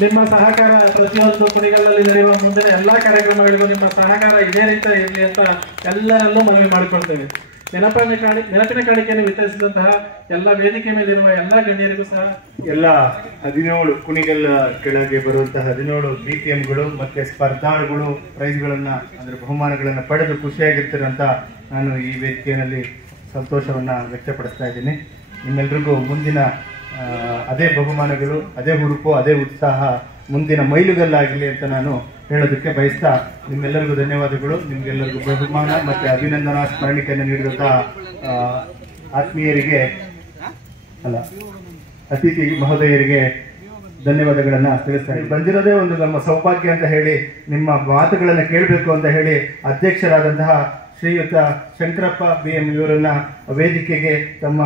ನಿಮ್ಮ ಸಹಕಾರ ಪ್ರತಿಯೊಂದು ಕುಣಿಗಲ್ನಲ್ಲಿ ನಡೆಯುವ ಮುಂದಿನ ಎಲ್ಲಾ ಕಾರ್ಯಕ್ರಮಗಳಿಗೂ ನಿಮ್ಮ ಸಹಕಾರ ಇದೇ ರೀತಿ ಇರಲಿ ಅಂತ ಎಲ್ಲರಲ್ಲೂ ಮನವಿ ಮಾಡಿಕೊಳ್ತೇವೆ. ನೆನಪಿನ ಕಾಣಿಕೆಯನ್ನು ವಿತರಿಸಿದಂತಹ ಎಲ್ಲ ವೇದಿಕೆ ಮೇಲಿರುವ ಎಲ್ಲಾ ಗಣ್ಯರಿಗೂ ಸಹ, ಎಲ್ಲ 17 ಕುಣಿಗಲ್ ಕೆಳಗೆ ಬರುವಂತಹ 17 BPMಗಳು ಮತ್ತೆ ಸ್ಪರ್ಧಾಳುಗಳು ಪ್ರೈಸ್ಗಳನ್ನ ಅಂದ್ರೆ ಬಹುಮಾನಗಳನ್ನ ಪಡೆದು ಖುಷಿಯಾಗಿರ್ತೀರಂತ ನಾನು ಈ ವೇದಿಕೆಯಲ್ಲಿ ಸಂತೋಷವನ್ನ ವ್ಯಕ್ತಪಡಿಸ್ತಾ ಇದ್ದೀನಿ. ನಿಮ್ಮೆಲ್ರಿಗೂ ಮುಂದಿನ ಅದೇ ಬಹುಮಾನಗಳು, ಅದೇ ಹುರುಪು, ಅದೇ ಉತ್ಸಾಹ ಮುಂದಿನ ಮೈಲುಗಲ್ಲಾಗಲಿ ಅಂತ ನಾನು ಹೇಳೋದಕ್ಕೆ ಬಯಸ್ತಾ ನಿಮ್ಮೆಲ್ಲರಿಗೂ ಧನ್ಯವಾದಗಳು. ನಿಮ್ಗೆಲ್ಲರಿಗೂ ಬಹುಮಾನ ಮತ್ತೆ ಅಭಿನಂದನಾ ಸ್ಮರಣಿಕೆಯನ್ನು ನೀಡಿದಂತಹ ಆತ್ಮೀಯರಿಗೆ ಅತಿಥಿ ಮಹೋದಯರಿಗೆ ಧನ್ಯವಾದಗಳನ್ನ ತಿಳಿಸ್ತಾರೆ. ಬಂದಿರೋದೇ ಒಂದು ನಮ್ಮ ಸೌಭಾಗ್ಯ ಅಂತ ಹೇಳಿ, ನಿಮ್ಮ ಮಾತುಗಳನ್ನು ಕೇಳಬೇಕು ಅಂತ ಹೇಳಿ ಅಧ್ಯಕ್ಷರಾದಂತಹ ಶ್ರೀಯುತ ಶಂಕರಪ್ಪ BM ಇವರನ್ನ ವೇದಿಕೆಗೆ ತಮ್ಮ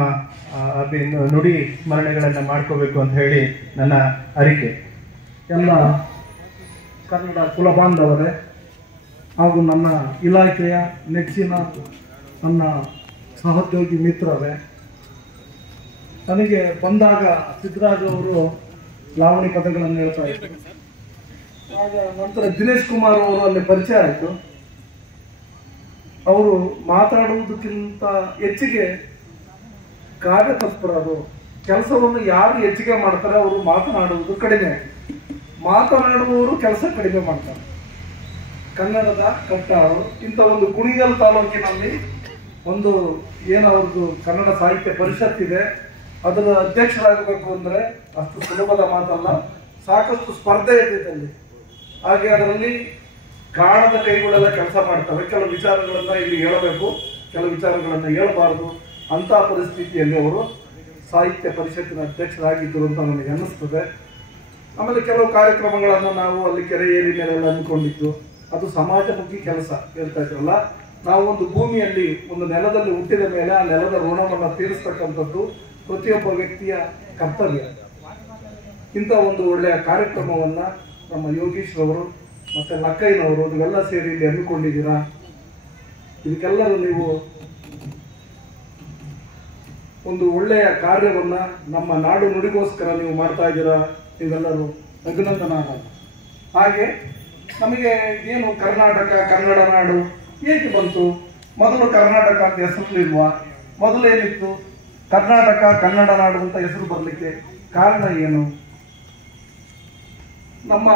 ನುಡಿ ಸ್ಮರಣೆಗಳನ್ನು ಮಾಡ್ಕೋಬೇಕು ಅಂತ ಹೇಳಿ ನನ್ನ ಅರಿಕೆ. ಎಲ್ಲ ಕನ್ನಡ ಕುಲ ಬಾಂಧವರೇ ಹಾಗೂ ನನ್ನ ಇಲಾಖೆಯ ನೆಚ್ಚಿನ ನನ್ನ ಸಹೋದ್ಯೋಗಿ ಮಿತ್ರರೇ, ನನಗೆ ಬಂದಾಗ ಸಿದ್ದರಾಜ್ ಅವರು ಲಾವಣಿ ಪದಗಳನ್ನು ಹೇಳ್ತಾ ಇದ್ರು. ಆಗ ನಂತರ ದಿನೇಶ್ ಕುಮಾರ್ ಅವರು ಅಲ್ಲಿ ಪರಿಚಯ ಆಯಿತು. ಅವರು ಮಾತಾಡುವುದಕ್ಕಿಂತ ಹೆಚ್ಚಿಗೆ ಕಾರ್ಯತತ್ಪರರು. ಕೆಲಸವನ್ನು ಯಾರು ಹೆಚ್ಚಿಗೆ ಮಾಡ್ತಾರೆ ಅವರು ಮಾತನಾಡುವುದು ಕಡಿಮೆ, ಮಾತನಾಡುವವರು ಕೆಲಸ ಕಡಿಮೆ ಮಾಡ್ತಾರೆ. ಕನ್ನಡದ ಕಟ್ಟಾಳು ಇಂಥ ಒಂದು ಕುಣಿಗಲ್ ತಾಲೂಕಿನಲ್ಲಿ ಒಂದು ಅವ್ರದ್ದು ಕನ್ನಡ ಸಾಹಿತ್ಯ ಪರಿಷತ್ ಇದೆ. ಅದರ ಅಧ್ಯಕ್ಷರಾಗಬೇಕು ಅಂದರೆ ಅಷ್ಟು ಸುಲಭದ ಮಾತಲ್ಲ. ಸಾಕಷ್ಟು ಸ್ಪರ್ಧೆ ಇದ್ದಲ್ಲಿ. ಹಾಗೆ ಅದರಲ್ಲಿ ಕಾಣದ ಕೈಗಳೆಲ್ಲ ಕೆಲಸ ಮಾಡ್ತವೆ. ಕೆಲವು ವಿಚಾರಗಳನ್ನ ಇಲ್ಲಿ ಹೇಳಬೇಕು, ಕೆಲವು ವಿಚಾರಗಳನ್ನ ಹೇಳಬಾರದು. ಅಂತ ಪರಿಸ್ಥಿತಿಯಲ್ಲಿ ಅವರು ಸಾಹಿತ್ಯ ಪರಿಷತ್ತಿನ ಅಧ್ಯಕ್ಷರಾಗಿದ್ದರು ಅಂತ ನನಗೆ ಅನ್ನಿಸ್ತದೆ. ಆಮೇಲೆ ಕೆಲವು ಕಾರ್ಯಕ್ರಮಗಳನ್ನು ನಾವು ಅಲ್ಲಿ ಕೆರೆ ಏರಿ ಮೇಲೆಲ್ಲ ಅಂದ್ಕೊಂಡಿದ್ದು, ಅದು ಸಮಾಜಮುಖಿ ಕೆಲಸ. ಹೇಳ್ತಾ ಇದ್ರಲ್ಲ, ನಾವು ಒಂದು ಭೂಮಿಯಲ್ಲಿ ಒಂದು ನೆಲದಲ್ಲಿ ಹುಟ್ಟಿದ ಮೇಲೆ ಆ ನೆಲದ ಋಣವನ್ನು ತೀರಿಸ್ತಕ್ಕಂಥದ್ದು ಪ್ರತಿಯೊಬ್ಬ ವ್ಯಕ್ತಿಯ ಕರ್ತವ್ಯ. ಇಂಥ ಒಂದು ಒಳ್ಳೆಯ ಕಾರ್ಯಕ್ರಮವನ್ನ ನಮ್ಮ ಯೋಗೀಶ್ ಅವರು ಮತ್ತೆ ಲಕ್ಕಯ್ಯನವರು ನೀವೆಲ್ಲ ಸೇರಿ ಇಲ್ಲಿ ಹಮ್ಮಿಕೊಂಡಿದ್ದೀರಾ. ಇದಕ್ಕೆಲ್ಲರೂ ನೀವು ಒಂದು ಒಳ್ಳೆಯ ಕಾರ್ಯವನ್ನ ನಮ್ಮ ನಾಡು ನುಡಿಗೋಸ್ಕರ ನೀವು ಮಾಡ್ತಾ ಇದ್ದೀರಾ. ನೀವೆಲ್ಲರೂ ಅಭಿನಂದನಾರ್ಹ. ಹಾಗೆ ನಮಗೆ ಏನು ಕರ್ನಾಟಕ ಕನ್ನಡ ನಾಡು ಏಕೆ ಬಂತು? ಮೊದಲು ಕರ್ನಾಟಕ ಅಂತ ಹೆಸರಿಲ್ವಾ? ಮೊದಲು ಏನಿತ್ತು? ಕರ್ನಾಟಕ ಕನ್ನಡ ನಾಡು ಅಂತ ಹೆಸರು ಬರಲಿಕ್ಕೆ ಕಾರಣ ಏನು? ನಮ್ಮ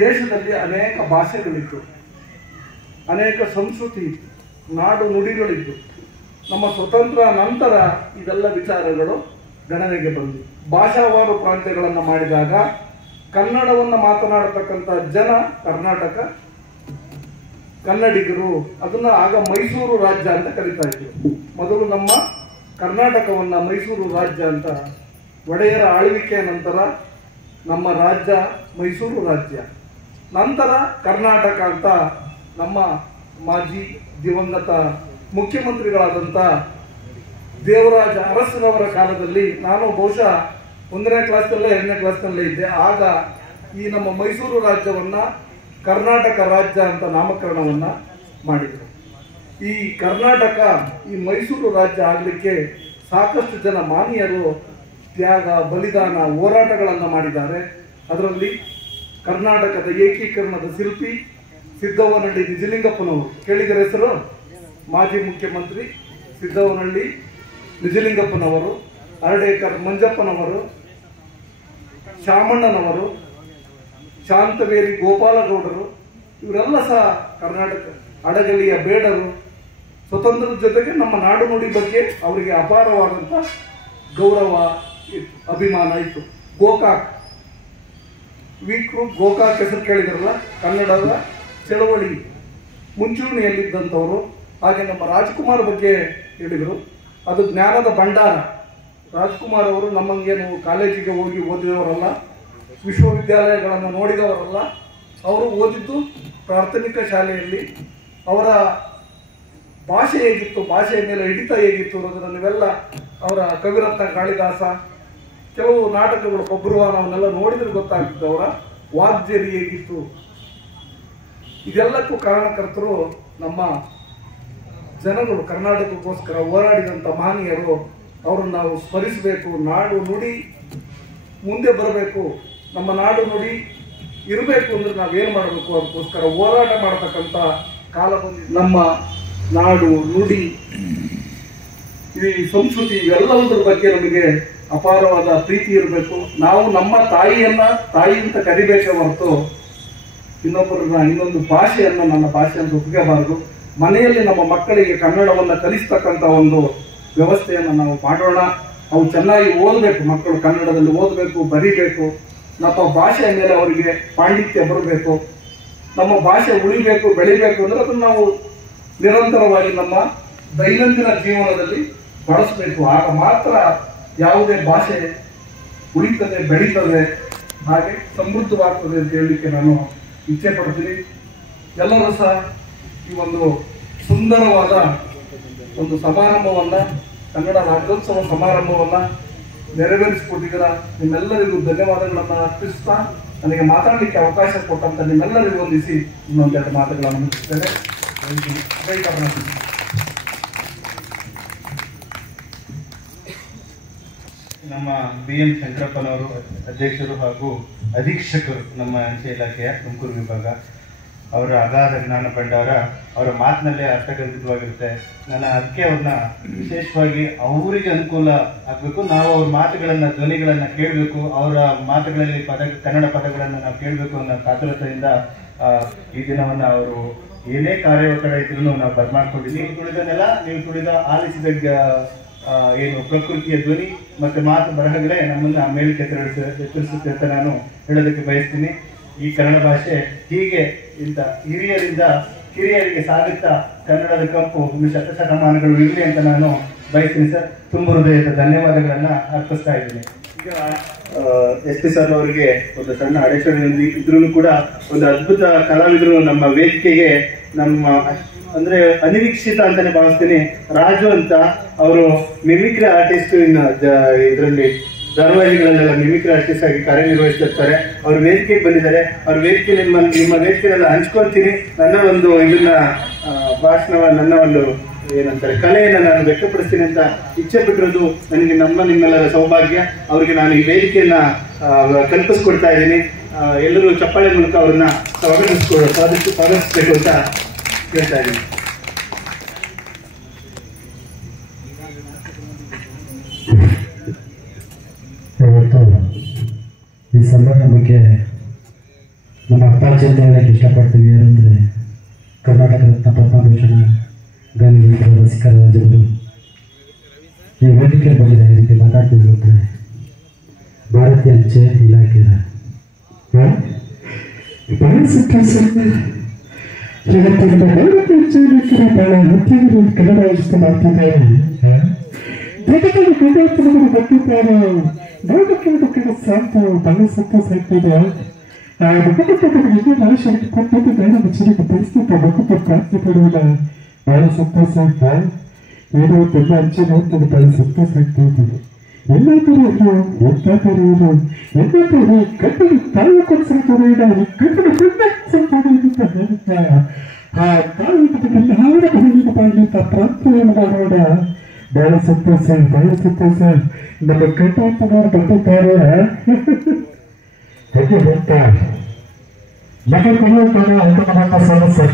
ದೇಶದಲ್ಲಿ ಅನೇಕ ಭಾಷೆಗಳಿತ್ತು, ಅನೇಕ ಸಂಸ್ಕೃತಿ ಇತ್ತು, ನಾಡು ನುಡಿಗಳಿತ್ತು. ನಮ್ಮ ಸ್ವತಂತ್ರ ನಂತರ ಇದೆಲ್ಲ ವಿಚಾರಗಳು ಗಣನೆಗೆ ಬಂದಿವೆ. ಭಾಷಾವಾರು ಪ್ರಾಂತ್ಯಗಳನ್ನು ಮಾಡಿದಾಗ ಕನ್ನಡವನ್ನು ಮಾತನಾಡತಕ್ಕಂಥ ಜನ ಕರ್ನಾಟಕ ಕನ್ನಡಿಗರು, ಅದನ್ನ ಆಗ ಮೈಸೂರು ರಾಜ್ಯ ಅಂತ ಕರೀತಾ ಇದ್ರು. ಮೊದಲು ನಮ್ಮ ಕರ್ನಾಟಕವನ್ನ ಮೈಸೂರು ರಾಜ್ಯ ಅಂತ, ಒಡೆಯರ ಆಳ್ವಿಕೆಯ ನಂತರ ನಮ್ಮ ರಾಜ್ಯ ಮೈಸೂರು ರಾಜ್ಯ, ನಂತರ ಕರ್ನಾಟಕ ಅಂತ ನಮ್ಮ ಮಾಜಿ ದಿವಂಗತ ಮುಖ್ಯಮಂತ್ರಿಗಳಾದಂಥ ದೇವರಾಜ ಅರಸರವರ ಕಾಲದಲ್ಲಿ, ನಾನು ಬಹುಶಃ 1ನೇ ಕ್ಲಾಸ್ನಲ್ಲೇ 2ನೇ ಕ್ಲಾಸ್ನಲ್ಲೇ ಇದ್ದೆ. ಆಗ ಈ ನಮ್ಮ ಮೈಸೂರು ರಾಜ್ಯವನ್ನ ಕರ್ನಾಟಕ ರಾಜ್ಯ ಅಂತ ನಾಮಕರಣವನ್ನ ಮಾಡಿದರು. ಈ ಕರ್ನಾಟಕ, ಈ ಮೈಸೂರು ರಾಜ್ಯ ಆಗಲಿಕ್ಕೆ ಸಾಕಷ್ಟು ಜನ ಮಾನೀಯರು ತ್ಯಾಗ, ಬಲಿದಾನ, ಹೋರಾಟಗಳನ್ನು ಮಾಡಿದ್ದಾರೆ. ಅದರಲ್ಲಿ ಕರ್ನಾಟಕದ ಏಕೀಕರಣದ ಶಿಲ್ಪಿ ಸಿದ್ದವ್ವನಹಳ್ಳಿ ನಿಜಲಿಂಗಪ್ಪನವರು, ಕೇಳಿದರ ಹೆಸರು? ಮಾಜಿ ಮುಖ್ಯಮಂತ್ರಿ ಸಿದ್ದವ್ವನಹಳ್ಳಿ ನಿಜಲಿಂಗಪ್ಪನವರು, ಅರಡೇಕರ್ ಮಂಜಪ್ಪನವರು, ಶಾಮಣ್ಣನವರು, ಶಾಂತವೇರಿ ಗೋಪಾಲಗೌಡರು, ಇವರೆಲ್ಲ ಸಹ ಕರ್ನಾಟಕ ಅಡಗಲಿಯ ಬೇಡರು. ಸ್ವತಂತ್ರದ ಜೊತೆಗೆ ನಮ್ಮ ನಾಡು ನುಡಿ ಬಗ್ಗೆ ಅವರಿಗೆ ಅಪಾರವಾದಂಥ ಗೌರವ ಇತ್ತು, ಅಭಿಮಾನ ಇತ್ತು. ಗೋಕಾಕ್ ವೀಕ್ರು, ಗೋಕಾಕ್ ಹೆಸರು ಕೇಳಿದ್ರಲ್ಲ, ಕನ್ನಡದ ಚಳವಳಿ ಮುಂಚೂಣಿಯಲ್ಲಿದ್ದಂಥವರು. ಹಾಗೆ ನಮ್ಮ ರಾಜ್ಕುಮಾರ್ ಬಗ್ಗೆ ಹೇಳಿದರು, ಅದು ಜ್ಞಾನದ ಭಂಡಾರ. ರಾಜ್ಕುಮಾರ್ ಅವರು ನಮ್ಮಂಗೇನು ಕಾಲೇಜಿಗೆ ಹೋಗಿ ಓದಿದವರಲ್ಲ, ವಿಶ್ವವಿದ್ಯಾಲಯಗಳನ್ನು ನೋಡಿದವರಲ್ಲ. ಅವರು ಓದಿದ್ದು ಪ್ರಾಥಮಿಕ ಶಾಲೆಯಲ್ಲಿ. ಅವರ ಭಾಷೆ ಹೇಗಿತ್ತು, ಭಾಷೆಯ ಮೇಲೆ ಹಿಡಿತ ಹೇಗಿತ್ತು ಅನ್ನೋದನ್ನು ನೀವೆಲ್ಲ, ಅವರ ಕವಿರತ್ನ ಕಾಳಿದಾಸ, ಕೆಲವು ನಾಟಕಗಳು, ಕೊಬ್ರುವಾನವನ್ನೆಲ್ಲ ನೋಡಿದ್ರೆ ಗೊತ್ತಾಗ್ತದೆ ಅವರ ವಾಗ್ಜರಿ ಹೇಗಿತ್ತು. ಇದೆಲ್ಲಕ್ಕೂ ಕಾರಣಕರ್ತರು ನಮ್ಮ ಜನಗಳು, ಕರ್ನಾಟಕಕ್ಕೋಸ್ಕರ ಹೋರಾಡಿದಂಥ ಮಹನೀಯರು. ಅವರನ್ನು ನಾವು ಸ್ಮರಿಸಬೇಕು. ನಾಡು ನುಡಿ ಮುಂದೆ ಬರಬೇಕು, ನಮ್ಮ ನಾಡು ನುಡಿ ಇರಬೇಕು ಅಂದ್ರೆ ನಾವೇನು ಮಾಡಬೇಕು, ಅದಕ್ಕೋಸ್ಕರ ಹೋರಾಟ ಮಾಡತಕ್ಕಂಥ ಕಾಲ ಬಂದಿದೆ. ನಮ್ಮ ನಾಡು ನುಡಿ, ಈ ಸಂಸ್ಕೃತಿ, ಇವೆಲ್ಲದರ ಬಗ್ಗೆ ನಮಗೆ ಅಪಾರವಾದ ಪ್ರೀತಿ ಇರಬೇಕು. ನಾವು ನಮ್ಮ ತಾಯಿಯನ್ನ ತಾಯಿ ಅಂತ ಕರಿಬೇಕೇ ಹೊರತು ಇನ್ನೊಬ್ಬರನ್ನ, ಇನ್ನೊಂದು ಭಾಷೆಯನ್ನು ನನ್ನ ಭಾಷೆ ಅಂತ ಒಪ್ಪಿಗೆಬಾರದು. ಮನೆಯಲ್ಲಿ ನಮ್ಮ ಮಕ್ಕಳಿಗೆ ಕನ್ನಡವನ್ನು ಕಲಿಸ್ತಕ್ಕಂಥ ಒಂದು ವ್ಯವಸ್ಥೆಯನ್ನು ನಾವು ಮಾಡೋಣ. ಅವು ಚೆನ್ನಾಗಿ ಓದಬೇಕು, ಮಕ್ಕಳು ಕನ್ನಡದಲ್ಲಿ ಓದಬೇಕು, ಬರೀಬೇಕು. ನಮ್ಮ ಭಾಷೆಯ ಮೇಲೆ ಅವರಿಗೆ ಪಾಂಡಿತ್ಯ ಬರಬೇಕು. ನಮ್ಮ ಭಾಷೆ ಉಳಿಬೇಕು, ಬೆಳಿಬೇಕು ಅಂದ್ರೆ ಅದನ್ನು ನಾವು ನಿರಂತರವಾಗಿ ನಮ್ಮ ದೈನಂದಿನ ಜೀವನದಲ್ಲಿ ಬಳಸಬೇಕು. ಆಗ ಮಾತ್ರ ಯಾವುದೇ ಭಾಷೆ ಉಳಿತದೆ, ಬೆಳೀತದೆ, ಹಾಗೆ ಸಮೃದ್ಧವಾಗ್ತದೆ ಅಂತ ಹೇಳಲಿಕ್ಕೆ ನಾನು ಇಚ್ಛೆ ಪಡ್ತೀನಿ. ಎಲ್ಲರೂ ಸಹ ಈ ಒಂದು ಸುಂದರವಾದ ಒಂದು ಸಮಾರಂಭವನ್ನ, ಕನ್ನಡ ರಾಜ್ಯೋತ್ಸವ ಸಮಾರಂಭವನ್ನ ನೆರವೇರಿಸಿಕೊಟ್ಟಿದ್ದೀರ. ನಿಮ್ಮೆಲ್ಲರಿಗೂ ಧನ್ಯವಾದಗಳನ್ನು ಅರ್ಪಿಸ್ತಾ, ನನಗೆ ಮಾತಾಡಲಿಕ್ಕೆ ಅವಕಾಶ ಕೊಟ್ಟಂತ ನಿಮ್ಮೆಲ್ಲರಿಗೂ ವಂದಿಸಿ ಇನ್ನೊಂದೆರಡು ಮಾತುಗಳನ್ನು ಮುಗಿಸ್ತೇನೆ. ಜೈ ಕರ್ನಾಟಕ. ನಮ್ಮ BM ಶಂಕರಪ್ಪನವರು ಅಧ್ಯಕ್ಷರು ಹಾಗೂ ಅಧೀಕ್ಷಕರು ನಮ್ಮ ಅಂಚೆ ಇಲಾಖೆಯ ತುಮಕೂರು ವಿಭಾಗ. ಅವರ ಅಗಾಧ ಜ್ಞಾನ ಭಂಡಾರ ಅವರ ಮಾತಿನಲ್ಲೇ ಅರ್ಥಗರ್ಭಿತವಾಗಿರುತ್ತೆ. ನಾನು ಅದಕ್ಕೆ ಅವ್ರನ್ನ ವಿಶೇಷವಾಗಿ ಅವರಿಗೆ ಅನುಕೂಲ ಆಗಬೇಕು, ನಾವು ಅವ್ರ ಮಾತುಗಳನ್ನು, ಧ್ವನಿಗಳನ್ನು ಕೇಳಬೇಕು, ಅವರ ಮಾತುಗಳಲ್ಲಿ ಕನ್ನಡ ಪದಗಳನ್ನು ನಾವು ಕೇಳಬೇಕು ಅನ್ನೋ ಕಾತುರತೆಯಿಂದ ಈ ದಿನವನ್ನು ಅವರು ಏನೇ ಕಾರ್ಯವತ್ತಡ ಇದ್ರೂ ನಾವು ಬದಲಾಯಿಸ್ಕೊಂಡಿದ್ದೀವಿ. ನೀವು ತುಳಿದ ನೆಲ, ನೀವು ತುಳಿದ ಆಲಿಸಿದ ಏನು ಪ್ರಕೃತಿಯ ಧ್ವನಿ ಮತ್ತು ಮಾತು ಬರಹಗಳೇ ನಮ್ಮನ್ನು ಮೇಲಕ್ಕೆ ಎತ್ತರಿಸುತ್ತೆ ಅಂತ ನಾನು ಹೇಳೋದಕ್ಕೆ ಬಯಸ್ತೀನಿ. ಈ ಕನ್ನಡ ಭಾಷೆ ಹೀಗೆ ಇಂಥ ಹಿರಿಯರಿಂದ ಕಿರಿಯರಿಗೆ ಸಾಗುತ್ತಾ ಕನ್ನಡದ ಕಂಪು ಶತಶತಮಾನಗಳು ಇರಲಿ ಅಂತ ನಾನು ಬಯಸ್ತೀನಿ ಸರ್. ತುಂಬ ಹೃದಯದ ಧನ್ಯವಾದಗಳನ್ನು ಅರ್ಪಿಸ್ತಾ ಇದ್ದೀನಿ. ಈಗ SP ಸರ್ ಅವರಿಗೆ ಒಂದು ಸಣ್ಣ ಅಡೆತಡೆ ಇದ್ರೂ ಕೂಡ ಒಂದು ಅದ್ಭುತ ಕಲಾವಿದರು ನಮ್ಮ ವೇದಿಕೆಗೆ, ನಮ್ಮ ಅಂದ್ರೆ ಅನಿರೀಕ್ಷಿತ ಅಂತಾನೆ ಭಾವಿಸ್ತೀನಿ. ರಾಜು ಅಂತ ಅವರು ಮಿಮಿಕ್ರಿ ಆರ್ಟಿಸ್ಟ್ ಇದರಲ್ಲಿ ಧಾರಾವಾಹಿಗಳಲ್ಲೆಲ್ಲ ಮಿಮಿಕ್ರಿ ಆರ್ಟಿಸ್ಟ್ ಆಗಿ ಕಾರ್ಯನಿರ್ವಹಿಸ್ತಿರ್ತಾರೆ. ಅವ್ರ ವೇದಿಕೆಗೆ ಬಂದಿದ್ದಾರೆ. ಅವ್ರ ವೇದಿಕೆ ನಿಮ್ಮ ವೇದಿಕೆನೆಲ್ಲ ಹಂಚ್ಕೊಳ್ತೀನಿ. ನನ್ನ ಒಂದು ಇದನ್ನ ಭಾಷಣ, ನನ್ನ ಒಂದು ಏನಂತಾರೆ ಕಲೆಯನ್ನು ನಾನು ವ್ಯಕ್ತಪಡಿಸ್ತೀನಿ ಅಂತ ಇಚ್ಛೆ ಪಟ್ಟಿರೋದು ನನಗೆ ನಿಮ್ಮೆಲ್ಲರ ಸೌಭಾಗ್ಯ. ಅವರಿಗೆ ನಾನು ಈ ವೇದಿಕೆಯನ್ನ ಕಲ್ಪಿಸ್ಕೊಡ್ತಾ ಇದ್ದೀನಿ. ಎಲ್ಲರೂ ಚಪ್ಪಾಳೆ ಮೂಲಕ ಅವ್ರನ್ನ ಸ್ವಾಗತಿಸಬೇಕು ಅಂತ ಹೇಳ್ತಾ ಇದ್ದೀನಿ. ಇವತ್ತು ಈ ಸಮಾರಂಭಕ್ಕೆ ನಮ್ಮ ಅಪ್ಪಾಜಿ ಅಂತ ಹೇಳಕ್ಕೆ ಇಷ್ಟಪಡ್ತೀವಿ. ಏನಂದರೆ ಕರ್ನಾಟಕ ರತ್ನ ಪದ್ಮಭೂಷಣ ಗಾಂಧಿ ರಸಿಕರಾಜರು ಈ ವೇದಿಕೆ ಬಂದಿದೆ. ಈ ರೀತಿ ಮಾತಾಡ್ತಿದ್ರು ಅಂದರೆ ಭಾರತೀಯ ಅಂಚೆ ಇಲಾಖೆ ಇವತ್ತಿನ ಭಾರತೀಯ ಅಂಚೆ ಇಲಾಖೆ ಬಹಳ ವೃತ್ತಿಗಳು ಕನ್ನಡ ವ್ಯವಸ್ಥೆ ಮಾಡ್ತಿದ್ದಾರೆ. ಜಗತ್ತಿನ ಕ್ರೀಡಾರ್ಥಿಗಳು ಬರ್ತಿದ್ದಾರೆ. ನೋಡಕ್ಕೆ ಶಾಂತ ಬಹಳ ಸಂತೋಷ ಆಗ್ತಿದೆ. ರಾಶಿ ಕೊಟ್ಟಿದ್ದು ಬೇಡ ಮುಚ್ಚಲಿಕ್ಕೆ ಪರಿಸ್ಥಿತಿ ಮುಖಕ್ಕೆ ಪ್ರಾಪ್ತಿ ಪಡುವುದ ಬಹಳ ಸಂತೋಷ ಆಯ್ತಾ. ಏನೋ ತುಂಬ ಅಂಚೆ ನೋಡ್ತಿದ್ದು ಬಹಳ ಸಂತೋಷ ಆಗ್ತಾ ಇದ್ದೀವಿ. ಎಲ್ಲಾದರೂ ಇರೋ ಎಂತಾದರೂ ಇರೋ ಎಲ್ಲಾದರೂ ಕಟ್ಟಡ ತಾಯಿ ಕೊಡಿಸಿದ್ದಾರೆ ಕಟ್ಟಡ ಅಂತ ಹೇಳ್ತಾ ಆ ತಾಯಿ ಎಲ್ಲಾರ ಮನೆಗೆ ಮಾಡಲಿಂತ ಪ್ರಾರ್ಥನೆ ಮಾಡೋಣ. ಬಹಳ ಸಂತೋಷ ನಮ್ಮ ಕಟ್ಟಡ ಬಂದಿದ್ದಾರೆ ಹೇಗೆ ಹೇಳ್ತಾ ಮನೆ ಕೊಡುವ ಅಂಕಣವನ್ನು ಸಮಸ್ಯೆ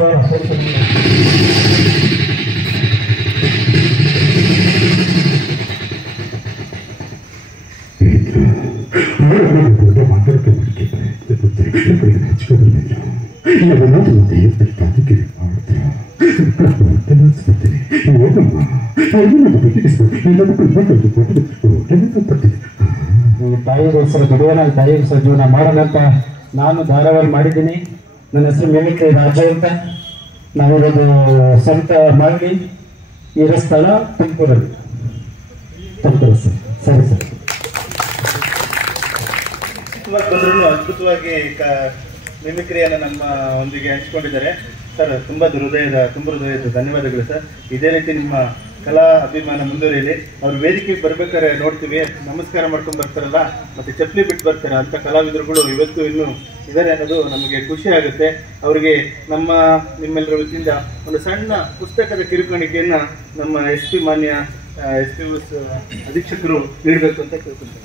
ತಾಯಿಗೋಸ್ಕರ ದುಡಿಯೋಣ, ತಾಯಿಗೋಸ್ಕರ ಜೀವನ ಮಾಡೋಣ ಅಂತ ನಾನು ಧಾರಾವಾಹಿ ಮಾಡಿದ್ದೀನಿ. ನನ್ನ ಹೆಸರು ಮಿಮಿಕ್ರಿ ರಾಜ ಅಂತ. ನಾವಿರೋದು ಸ್ವಂತ ಮಾಡಿ ಇರೋ ಸ್ಥಳ ತುಮಕೂರಲ್ಲಿ. ತುಮಕೂರು ಸರ್. ಸರಿ ಸರ್. ಬಂದ್ರೂ ಅದ್ಭುತವಾಗಿ ಮಿಮಿಕ್ರಿಯನ್ನು ನಮ್ಮ ಒಂದಿಗೆ ಹಂಚ್ಕೊಂಡಿದ್ದಾರೆ ಸರ್. ತುಂಬ ಹೃದಯದ ಧನ್ಯವಾದಗಳು ಸರ್. ಇದೇ ರೀತಿ ನಿಮ್ಮ ಕಲಾ ಅಭಿಮಾನ ಮುಂದುವರಿಯಲಿ. ಅವ್ರು ವೇದಿಕೆಗೆ ಬರ್ಬೇಕಾದ್ರೆ ನೋಡ್ತೀವಿ, ನಮಸ್ಕಾರ ಮಾಡ್ಕೊಂಡು ಬರ್ತಾರಲ್ಲ, ಮತ್ತೆ ಚಪ್ಪಲಿ ಬಿಟ್ಟು ಬರ್ತಾರೆ ಅಂತ ಕಲಾವಿದರುಗಳು ಇವತ್ತು ಇನ್ನೂ ಇದ್ದಾರೆ ಅನ್ನೋದು ನಮಗೆ ಖುಷಿ ಆಗುತ್ತೆ. ಅವರಿಗೆ ನಿಮ್ಮೆಲ್ಲರ ವತಿಯಿಂದ ಒಂದು ಸಣ್ಣ ಪುಸ್ತಕದ ಕಿರುಕಾಣಿಕೆಯನ್ನು ನಮ್ಮ ಮಾನ್ಯ SPUS ಅಧೀಕ್ಷಕರು ನೀಡಬೇಕು ಅಂತ ಕೇಳ್ಕೊಳ್ತಾರೆ.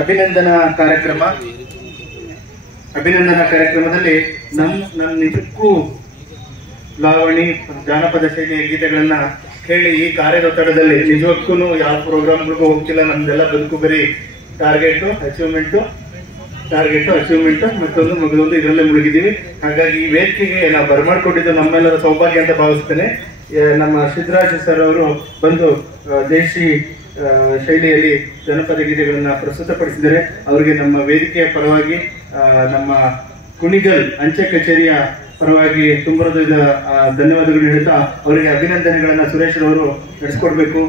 ಅಭಿನಂದನಾ ಕಾರ್ಯಕ್ರಮದಲ್ಲಿ ನಮ್ಮ ನಿಜಕ್ಕೂ ಲಾವಣಿ ಜಾನಪದ ಶೈಲಿಯ ಗೀತೆಗಳನ್ನ ಕೇಳಿ ಈ ಕಾರ್ಯದೊತ್ತಡದಲ್ಲಿ ನಿಜಕ್ಕೂ ಯಾವ ಪ್ರೋಗ್ರಾಮ್ಗಳಿಗೂ ಹೋಗ್ತಿಲ್ಲ. ನಮ್ದೆಲ್ಲ ಬದುಕು ಬರೀ ಟಾರ್ಗೆಟ್ ಅಚೀವ್ಮೆಂಟ್ ಮತ್ತೊಂದು ಇದರಲ್ಲೇ ಮುಳುಗಿದ್ದೀವಿ. ಹಾಗಾಗಿ ಈ ವೇದಿಕೆಗೆ ನಾವು ಬರಮಾಡ್ಕೊಂಡಿದ್ದು ನಮ್ಮೆಲ್ಲರ ಸೌಭಾಗ್ಯ ಅಂತ ಭಾವಿಸ್ತೇನೆ. ನಮ್ಮ ಸಿದ್ದರಾಜ್ ಸರ್ ಅವರು ಬಂದು ದೇಶಿ ಶೈಲಿಯಲ್ಲಿ ಜನಪದ ಗೀತೆಗಳನ್ನ ಪ್ರಸ್ತುತಪಡಿಸಿದರೆ ಅವರಿಗೆ ನಮ್ಮ ವೇದಿಕೆಯ ಪರವಾಗಿ, ನಮ್ಮ ಕುಣಿಗಲ್ ಅಂಚೆ ಕಚೇರಿಯ ಪರವಾಗಿ ತುಂಬ ಹೃದಯದ ಧನ್ಯವಾದಗಳು ಹೇಳ್ತಾ ಅವರಿಗೆ ಅಭಿನಂದನೆಗಳನ್ನ ಸುರೇಶ್ ಅವರು ನಡೆಸ್ಕೊಡ್ಬೇಕು.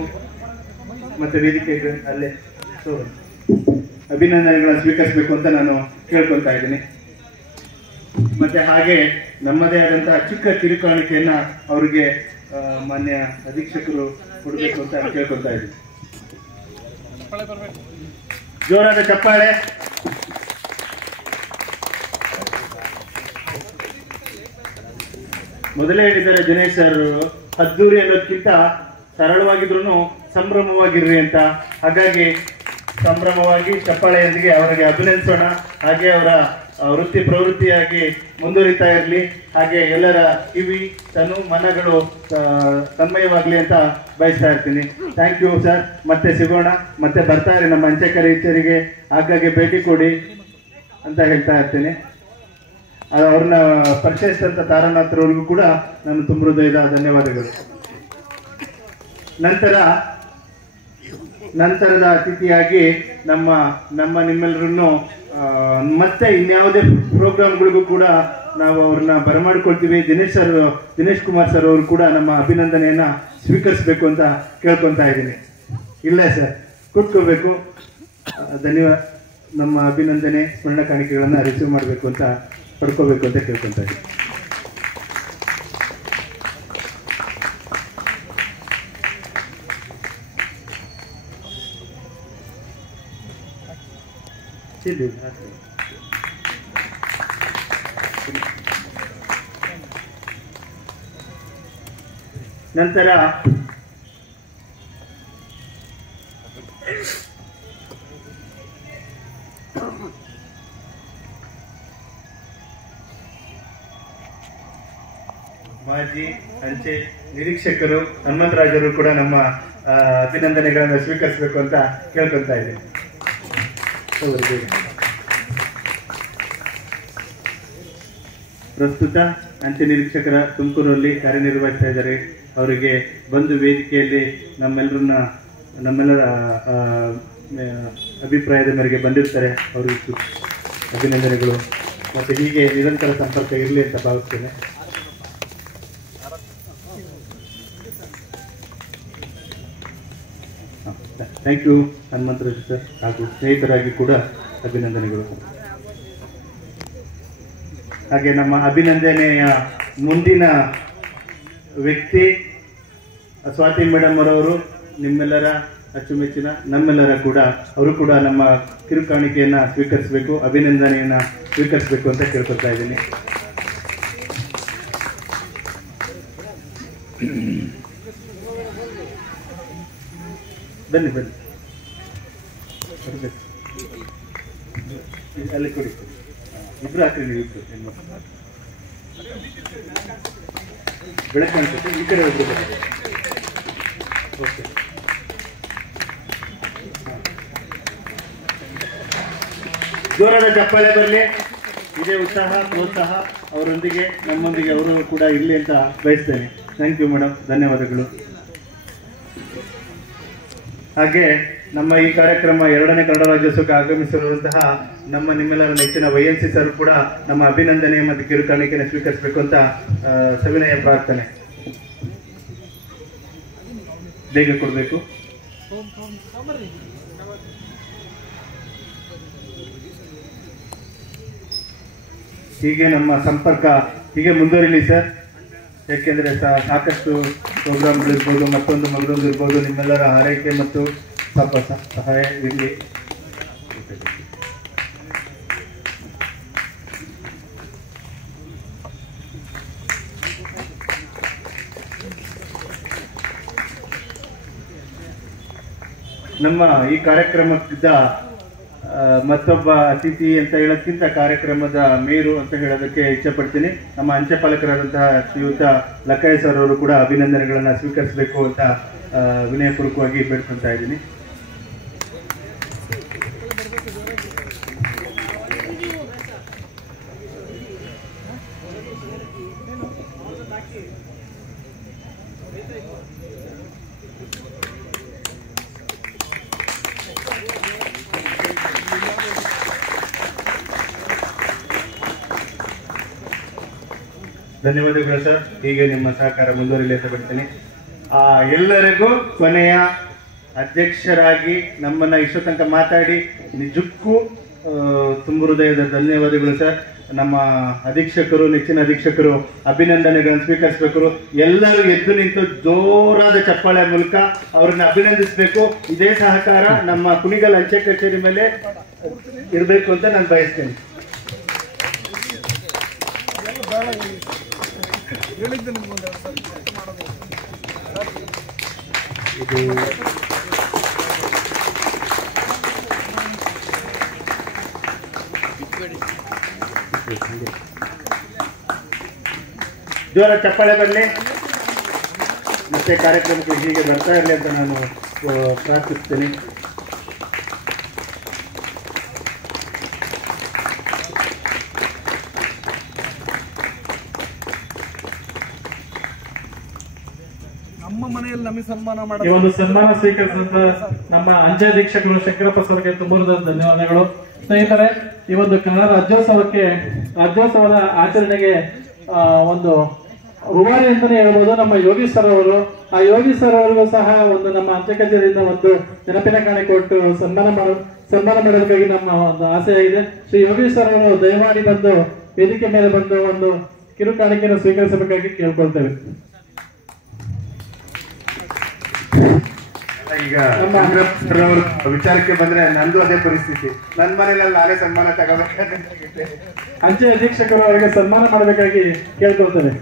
ಮತ್ತೆ ವೇದಿಕೆ ಅಲ್ಲೇ ಅಭಿನಂದನೆಗಳನ್ನ ಸ್ವೀಕರಿಸಬೇಕು ಅಂತ ನಾನು ಕೇಳ್ಕೊಳ್ತಾ ಇದ್ದೀನಿ. ಮತ್ತೆ ಹಾಗೆ ನಮ್ಮದೇ ಆದಂತಹ ಚಿಕ್ಕ ಕಿರುಕಾಣಿಕೆಯನ್ನ ಅವರಿಗೆ ಮಾನ್ಯ ಅಧೀಕ್ಷಕರು ಕೊಡಬೇಕು ಅಂತ ಕೇಳ್ಕೊಳ್ತಾ ಇದ್ದೀನಿ. ಜೋರಾದ ಚಪ್ಪಾಳೆ. ಮೊದಲೇ ಹೇಳಿದ್ದಾರೆ ದಿನೇಶ್ ಸರ್, ಅದ್ದೂರಿ ಅನ್ನೋದಕ್ಕಿಂತ ಸರಳವಾಗಿದ್ರು ಸಂಭ್ರಮವಾಗಿರ್ರಿ ಅಂತ. ಹಾಗಾಗಿ ಸಂಭ್ರಮವಾಗಿ ಚಪ್ಪಾಳೆಯೊಂದಿಗೆ ಅವರಿಗೆ ಅಭಿನಂದಿಸೋಣ. ಹಾಗೆ ಅವರ ವೃತ್ತಿ ಪ್ರವೃತ್ತಿಯಾಗಿ ಮುಂದುವರಿತಾ ಇರಲಿ. ಹಾಗೆ ಎಲ್ಲರ ಕಿವಿ ಮನಗಳು ತನ್ಮಯವಾಗಲಿ ಅಂತ ಬಯಸ್ತಾ ಇರ್ತೀನಿ. Thank you sir. ಮತ್ತೆ ಸಿಗೋಣ. ಮತ್ತೆ ಬರ್ತಾ ಇರಿ ನಮ್ಮ ಅಂಚೆ ಕಚೇರಿಗೆ, ಆಗಾಗ್ಗೆ ಭೇಟಿ ಕೊಡಿ ಅಂತ ಹೇಳ್ತಾ ಇರ್ತೀನಿ. ಅವ್ರನ್ನ ಪರಿಚಯಿಸಿದಂಥ ತಾರನಾಥ್ರವ್ರಿಗೂ ಕೂಡ ನಾನು ತುಂಬ ಹೃದಯದ ಧನ್ಯವಾದಗಳು. ನಂತರದ ಅತಿಥಿಯಾಗಿ ನಿಮ್ಮೆಲ್ಲರನ್ನು ಮತ್ತೆ ಇನ್ಯಾವುದೇ ಪ್ರೋಗ್ರಾಮ್ಗಳಿಗೂ ಕೂಡ ನಾವು ಅವ್ರನ್ನ ಬರಮಾಡ್ಕೊಳ್ತೀವಿ. ದಿನೇಶ್ ಕುಮಾರ್ ಸರ್ ಅವರು ಕೂಡ ನಮ್ಮ ಅಭಿನಂದನೆಯನ್ನ ಸ್ವೀಕರಿಸಬೇಕು ಅಂತ ಕೇಳ್ಕೊತಾ ಇದ್ದೀನಿ. ಇಲ್ಲ ಸರ್, ಕೂತ್ಕೋಬೇಕು. ಧನ್ಯವಾದ. ನಮ್ಮ ಅಭಿನಂದನೆ ಸ್ಮರಣ ಕಾಣಿಕೆಗಳನ್ನ ರಿಸೀವ್ ಮಾಡಬೇಕು ಅಂತ ಪಡ್ಕೋಬೇಕು ಅಂತ ಕೇಳ್ಕೊತಾ ಇದ್ದೀನಿ. ನಂತರ ಮಾಜಿ ಅಂಚೆ ನಿರೀಕ್ಷಕರು ಹನುಮಂತರಾಜರು ಕೂಡ ನಮ್ಮ ಅಭಿನಂದನೆಗಳನ್ನು ಸ್ವೀಕರಿಸಬೇಕು ಅಂತ ಕೇಳ್ಕೊತಾ ಇದ್ದೀನಿ. ಪ್ರಸ್ತುತ ಅಂಚೆ ನಿರೀಕ್ಷಕರ ತುಮಕೂರಲ್ಲಿ ಕಾರ್ಯನಿರ್ವಹಿಸ್ತಾ ಇದ್ದಾರೆ. ಅವರಿಗೆ ಬಂದು ವೇದಿಕೆಯಲ್ಲಿ ನಮ್ಮೆಲ್ಲರ ಅಭಿಪ್ರಾಯದ ಮೇರೆಗೆ ಬಂದಿರ್ತಾರೆ. ಅವರಿಗೆ ಅಭಿನಂದನೆಗಳು. ಮತ್ತು ಹೀಗೆ ನಿರಂತರ ಸಂಪರ್ಕ ಇರಲಿ ಅಂತ ಭಾವಿಸ್ತೇನೆ. Thank you Hanumantharaj sir. ಹಾಗೂ ಸ್ನೇಹಿತರಾಗಿ ಕೂಡ ಅಭಿನಂದನೆಗಳು. ಹಾಗೆ ನಮ್ಮ ಅಭಿನಂದನೆಯ ಮುಂದಿನ ವ್ಯಕ್ತಿ ಸ್ವಾತಿ ಮೇಡಮ್ ಅವರವರು, ನಿಮ್ಮೆಲ್ಲರ ಅಚ್ಚುಮೆಚ್ಚಿನ ನಮ್ಮೆಲ್ಲರ ಕೂಡ ಅವರು ಕೂಡ ನಮ್ಮ ಕಿರುಕಾಣಿಕೆಯನ್ನು ಸ್ವೀಕರಿಸಬೇಕು, ಅಭಿನಂದನೆಯನ್ನು ಸ್ವೀಕರಿಸಬೇಕು ಅಂತ ಕೇಳ್ಕೊತಾ ಇದ್ದೀನಿ. ಬನ್ನಿ ಬನ್ನಿ ಅಲ್ಲಿ ಕೊಡಿ, ಇಬ್ರು ಹಾಕ್ರಿ, ನೀವು ಇಬ್ರು ಬೆಳಕು ಅನ್ಸುತ್ತೆ. ಈ ಕಡೆ ಒಬ್ರು ಬನ್ನಿ. ಓಕೆ, ಜೋರಾದ ಚಪ್ಪಾಳೆ ಬರಲಿ. ಇದೇ ಉತ್ಸಾಹ ಪ್ರೋತ್ಸಾಹ ಅವರೊಂದಿಗೆ ನಮ್ಮೊಂದಿಗೆ ಅವರು ಕೂಡ ಇರಲಿ ಅಂತ ಬಯಸ್ತೇನೆ. ಥ್ಯಾಂಕ್ ಯು ಮೇಡಮ್, ಧನ್ಯವಾದಗಳು. ಹಾಗೆ ನಮ್ಮ ಈ ಕಾರ್ಯಕ್ರಮ 2ನೇ ಕನ್ನಡ ರಾಜ್ಯೋತ್ಸವಕ್ಕೆ ಆಗಮಿಸಿರುವಂತಹ ನಮ್ಮ ನಿಮ್ಮೆಲ್ಲರ ನೆಚ್ಚಿನ YNC ಸರ್ ಕೂಡ ನಮ್ಮ ಅಭಿನಂದನೆ ಮತ್ತು ಕಿರುಕಾಣಿಕೆಯನ್ನು ಸ್ವೀಕರಿಸಬೇಕು ಅಂತ ಸವಿನಯ ಪ್ರಾರ್ಥನೆ. ಬೇಗ ಕೊಡಬೇಕು. ಹೀಗೆ ನಮ್ಮ ಸಂಪರ್ಕ ಹೀಗೆ ಮುಂದುವರಿಲಿ ಸರ್. ಯಾಕೆಂದರೆ ಸಾಕಷ್ಟು ಪ್ರೋಗ್ರಾಮ್ಗಳಿರ್ಬೋದು, ಮತ್ತೊಂದು ಇರ್ಬೋದು, ನಿಮ್ಮೆಲ್ಲರ ಹಾರೈಕೆ ಮತ್ತು ಸ್ವಲ್ಪ ಸಹಾಯ ಇರಲಿ. ನಮ್ಮ ಈ ಕಾರ್ಯಕ್ರಮದ ಮತ್ತೊಬ್ಬ ಅತಿಥಿ ಅಂತ ಹೇಳೋದಕ್ಕಿಂತ ಕಾರ್ಯಕ್ರಮದ ಮೇರು ಅಂತ ಹೇಳೋದಕ್ಕೆ ಇಚ್ಛೆಪಡ್ತೀನಿ. ನಮ್ಮ ಅಂಚೆ ಪಾಲಕರಾದಂತಹ ಶ್ರೀಯುತ ಲಕ್ಕಯ್ಯ ಸರ್ ಅವರು ಕೂಡ ಅಭಿನಂದನೆಗಳನ್ನು ಸ್ವೀಕರಿಸಬೇಕು ಅಂತ ವಿನಯಪೂರ್ವಕವಾಗಿ ಬೇಡ್ಕೊಳ್ತಾ ಇದ್ದೀನಿ. ಧನ್ಯವಾದಗಳು ಸರ್. ಹೀಗೆ ನಿಮ್ಮ ಸಹಕಾರ ಮುಂದುವರಿಲಿ ಅಂತ ಬಿಡ್ತೀನಿ. ಎಲ್ಲರಿಗೂ ಕೊನೆಯ ಅಧ್ಯಕ್ಷರಾಗಿ ನಮ್ಮನ್ನ ಇಷ್ಟೋ ತನಕ ಮಾತಾಡಿ ನಿಜಕ್ಕೂ ತುಂಬ ಹೃದಯದ ಧನ್ಯವಾದಗಳು ಸರ್. ನಮ್ಮ ಅಧೀಕ್ಷಕರು, ನೆಚ್ಚಿನ ಅಧೀಕ್ಷಕರು ಅಭಿನಂದನೆಗಳನ್ನು ಸ್ವೀಕರಿಸಬೇಕು. ಎಲ್ಲರೂ ಎದ್ದು ನಿಂತು ಜೋರಾದ ಚಪ್ಪಾಳೆ ಮೂಲಕ ಅವ್ರನ್ನ ಅಭಿನಂದಿಸಬೇಕು. ಇದೇ ಸಹಕಾರ ನಮ್ಮ ಕುಣಿಗಲ್ ಅಂಚೆ ಕಚೇರಿ ಮೇಲೆ ಇರಬೇಕು ಅಂತ ನಾನು ಬಯಸ್ತೇನೆ. ಇದು ಜೋರ ಚಪ್ಪಾಳೆ ಬರಲಿ. ಮತ್ತೆ ಕಾರ್ಯಕ್ರಮಕ್ಕೆ ಹೀಗೆ ಬರ್ತಾ ಇರಲಿ ಅಂತ ನಾನು ಪ್ರಾರ್ಥಿಸ್ತೇನೆ. ನಮ್ಮ ಮನೆಯಲ್ಲಿ ನಮಗೆ ಸನ್ಮಾನ ಈ ಒಂದು ಸನ್ಮಾನ ಸ್ವೀಕರಿಸಿದಂತ ನಮ್ಮ ಅಂಚೆ ಅಧೀಕ್ಷಕರು ಶಂಕರಪ್ಪ ಸರ್ಗೆ ತುಂಬ ಧನ್ಯವಾದಗಳು. ಸ್ನೇಹಿತರೆ, ಈ ಒಂದು ಕನ್ನಡ ರಾಜ್ಯೋತ್ಸವದ ಆಚರಣೆಗೆ ಒಂದು ರೂವಾರಿ ಅಂತಾನೆ ಹೇಳ್ಬೋದು ನಮ್ಮ ಯೋಗಿ ಸರ್ ಅವರು. ಆ ಯೋಗಿ ಸರ್ ಅವರಿಗೂ ಸಹ ಒಂದು ನಮ್ಮ ಅಂಚೆ ಕಚೇರಿಯಿಂದ ಒಂದು ನೆನಪಿನ ಕಾಣಿಕೆ ಕೊಟ್ಟು ಸನ್ಮಾನ ಮಾಡೋದಕ್ಕಾಗಿ ನಮ್ಮ ಒಂದು ಆಸೆಯಾಗಿದೆ. ಶ್ರೀ ಯೋಗಿ ಸರ್ ಅವರು ದಯಮಾಡಿ ಬಂದು ವೇದಿಕೆ ಮೇಲೆ ಬಂದು ಒಂದು ಕಿರುಕಾಣಿಕೆಯನ್ನು ಸ್ವೀಕರಿಸಬೇಕಾಗಿ ಕೇಳ್ಕೊಳ್ತೇವೆ. ಈಗ ವಿಚಾರಕ್ಕೆ ಬಂದ್ರೆ ನಂದು ಅದೇ ಪರಿಸ್ಥಿತಿ. ನನ್ನ ಮನೆಯಲ್ಲಿ ನಾನೇ ಸನ್ಮಾನ ತಗೋಬೇಕಾಗುತ್ತೆ. ಅಂಚೆ ಅಧೀಕ್ಷಕರು ಅವರಿಗೆ ಸನ್ಮಾನ ಮಾಡಬೇಕಾಗಿ ಕೇಳ್ಕೊಳ್ತೇವೆ.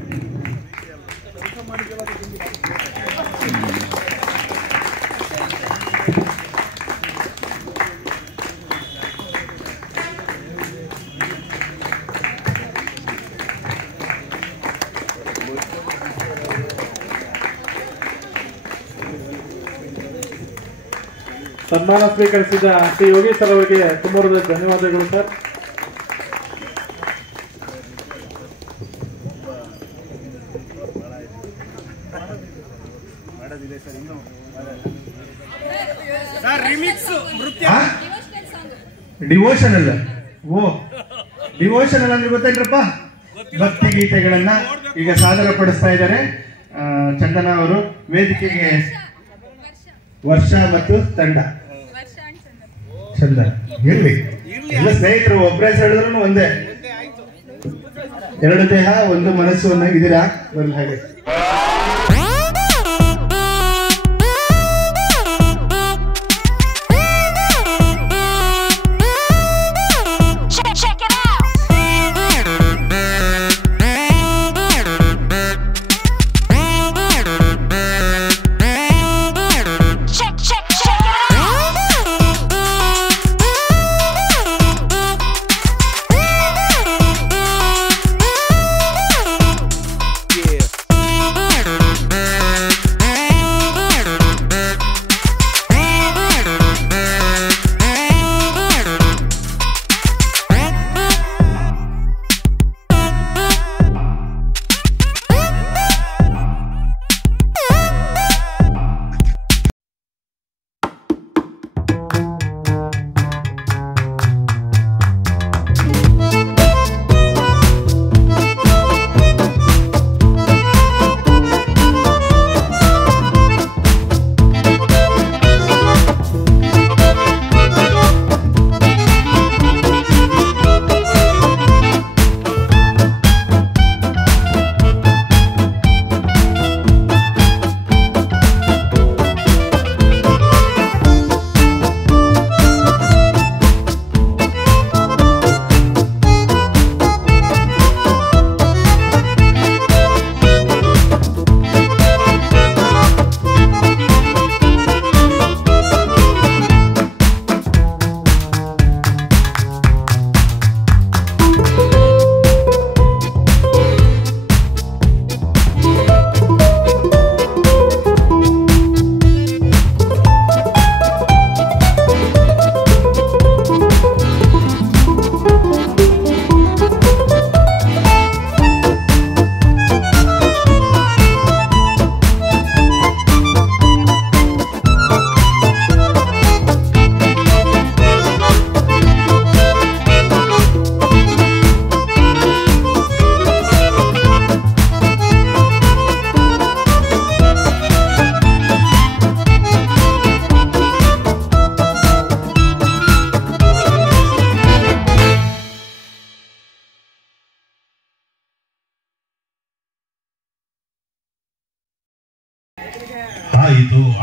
ಸನ್ಮಾನ ಸ್ವೀಕರಿಸಿದ ಶ್ರೀ ಯೋಗಿ ಸರ್ ಅವರಿಗೆ ತುಂಬ ಧನ್ಯವಾದಗಳು ಸರ್. ಡಿವೋಷನಲ್ ಡಿವೋಷನಲ್ ಅಂದ್ರೆ ಗೊತ್ತಾಯ್ತ್ರಪ್ಪ, ಭಕ್ತಿ ಗೀತೆಗಳನ್ನ ಈಗ ಸಾದರ ಪಡಿಸ್ತಾ ಇದ್ದಾರೆ ಚಂದನ ಅವರು. ವೇದಿಕೆಗೆ ವರ್ಷ ಮತ್ತು ತಂಡ ಚಂದನ ಇರ್ಲಿ, ಎಲ್ಲ ಸ್ನೇಹಿತರು ಒಬ್ಬರೇ ಹೇಳಿದ್ರು ಒಂದೇ. ಎರಡು ದೇಹ ಒಂದು ಮನಸ್ಸು ಅನ್ನೋಗಿದ್ದೀರಾ ಬರಲಿ ಹಾಗೆ.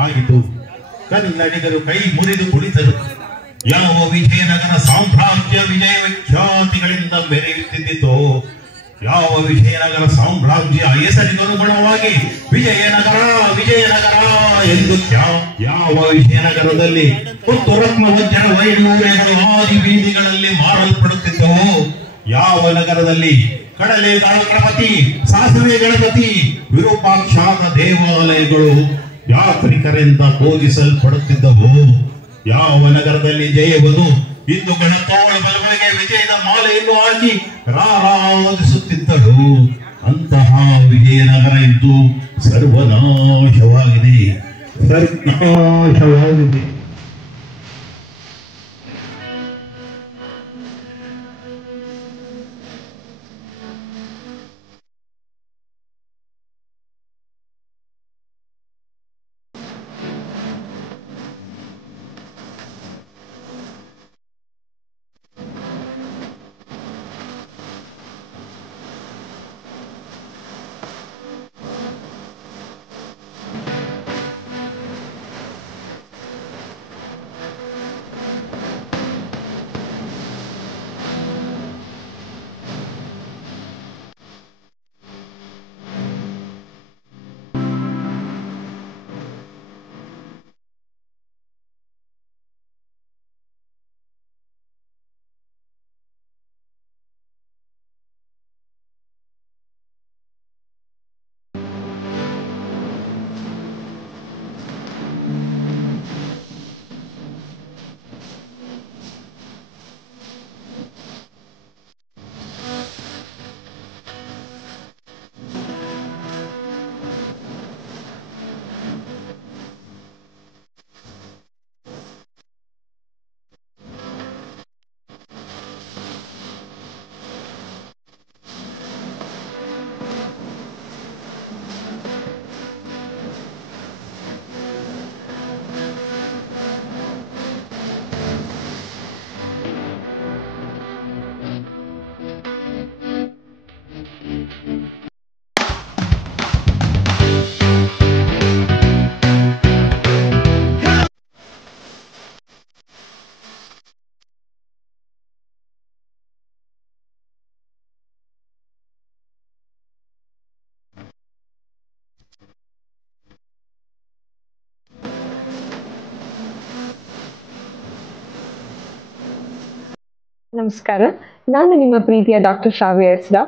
ಆಯಿತು ಕನ್ನಡಿಗರು ಕೈ ಮುರಿದು ಕುಳಿತರು. ಯಾವ ವಿಜಯನಗರ ಸಾಮ್ರಾಜ್ಯ ವಿಜಯ ವಿಖ್ಯಾತಿಗಳಿಂದ ಮೆರೆಯುತ್ತಿದ್ದಿತೋ, ಯಾವ ವಿಜಯನಗರ ಸಾಮ್ರಾಜ್ಯ ಹೆಸರಿಗನುಗುಣವಾಗಿ ವಿಜಯನಗರ ಎಂದು ಯಾವ ವಿಜಯನಗರದಲ್ಲಿ ಮತ್ತು ರತ್ನವಜ್ರ ವೈಡೂರ್ಯಗಳು ಆದಿ ಬೀದಿಗಳಲ್ಲಿ ಮಾರಲ್ಪಡುತ್ತಿದ್ದವೋ, ಯಾವ ನಗರದಲ್ಲಿ ಕಡಲೆಗಾಳು ಗಣಪತಿ, ಸಾಸಿವೆ ಗಣಪತಿ, ವಿರೂಪಾಕ್ಷಾದ ದೇವಾಲಯಗಳು ಯಾತ್ರಿಕರಿಂದ ಪೂಜಿಸಲ್ಪಡುತ್ತಿದ್ದವು, ಯಾವ ನಗರದಲ್ಲಿ ಜಯವನ್ನು ಹಿಂದೂಗಳ ತೋಳ ಬಲಗಳಿಗೆ ವಿಜಯದ ಮಾಲೆಯನ್ನು ಹಾಕಿ ರಾರಾಧಿಸುತ್ತಿದ್ದಳು, ಅಂತಹ ವಿಜಯನಗರ ಇಂದು ಸರ್ವನಾಶವಾಗಿದೆ. ನಮಸ್ಕಾರ, ನಾನು ನಿಮ್ಮ ಪ್ರೀತಿಯ ಡಾಕ್ಟರ್ ಶ್ರಾವ್ಯ ಎಸ್ರಾ.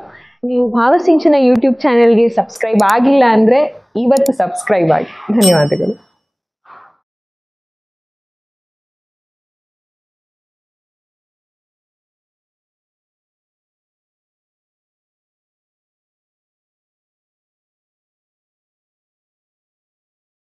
ನೀವು ಭಾವಸಿಂಚನ ಯೂಟ್ಯೂಬ್ ಚಾನೆಲ್ಗೆ ಸಬ್ಸ್ಕ್ರೈಬ್ ಆಗಿಲ್ಲ ಅಂದರೆ ಇವತ್ತು ಸಬ್ಸ್ಕ್ರೈಬ್ ಆಗಿ. ಧನ್ಯವಾದಗಳು.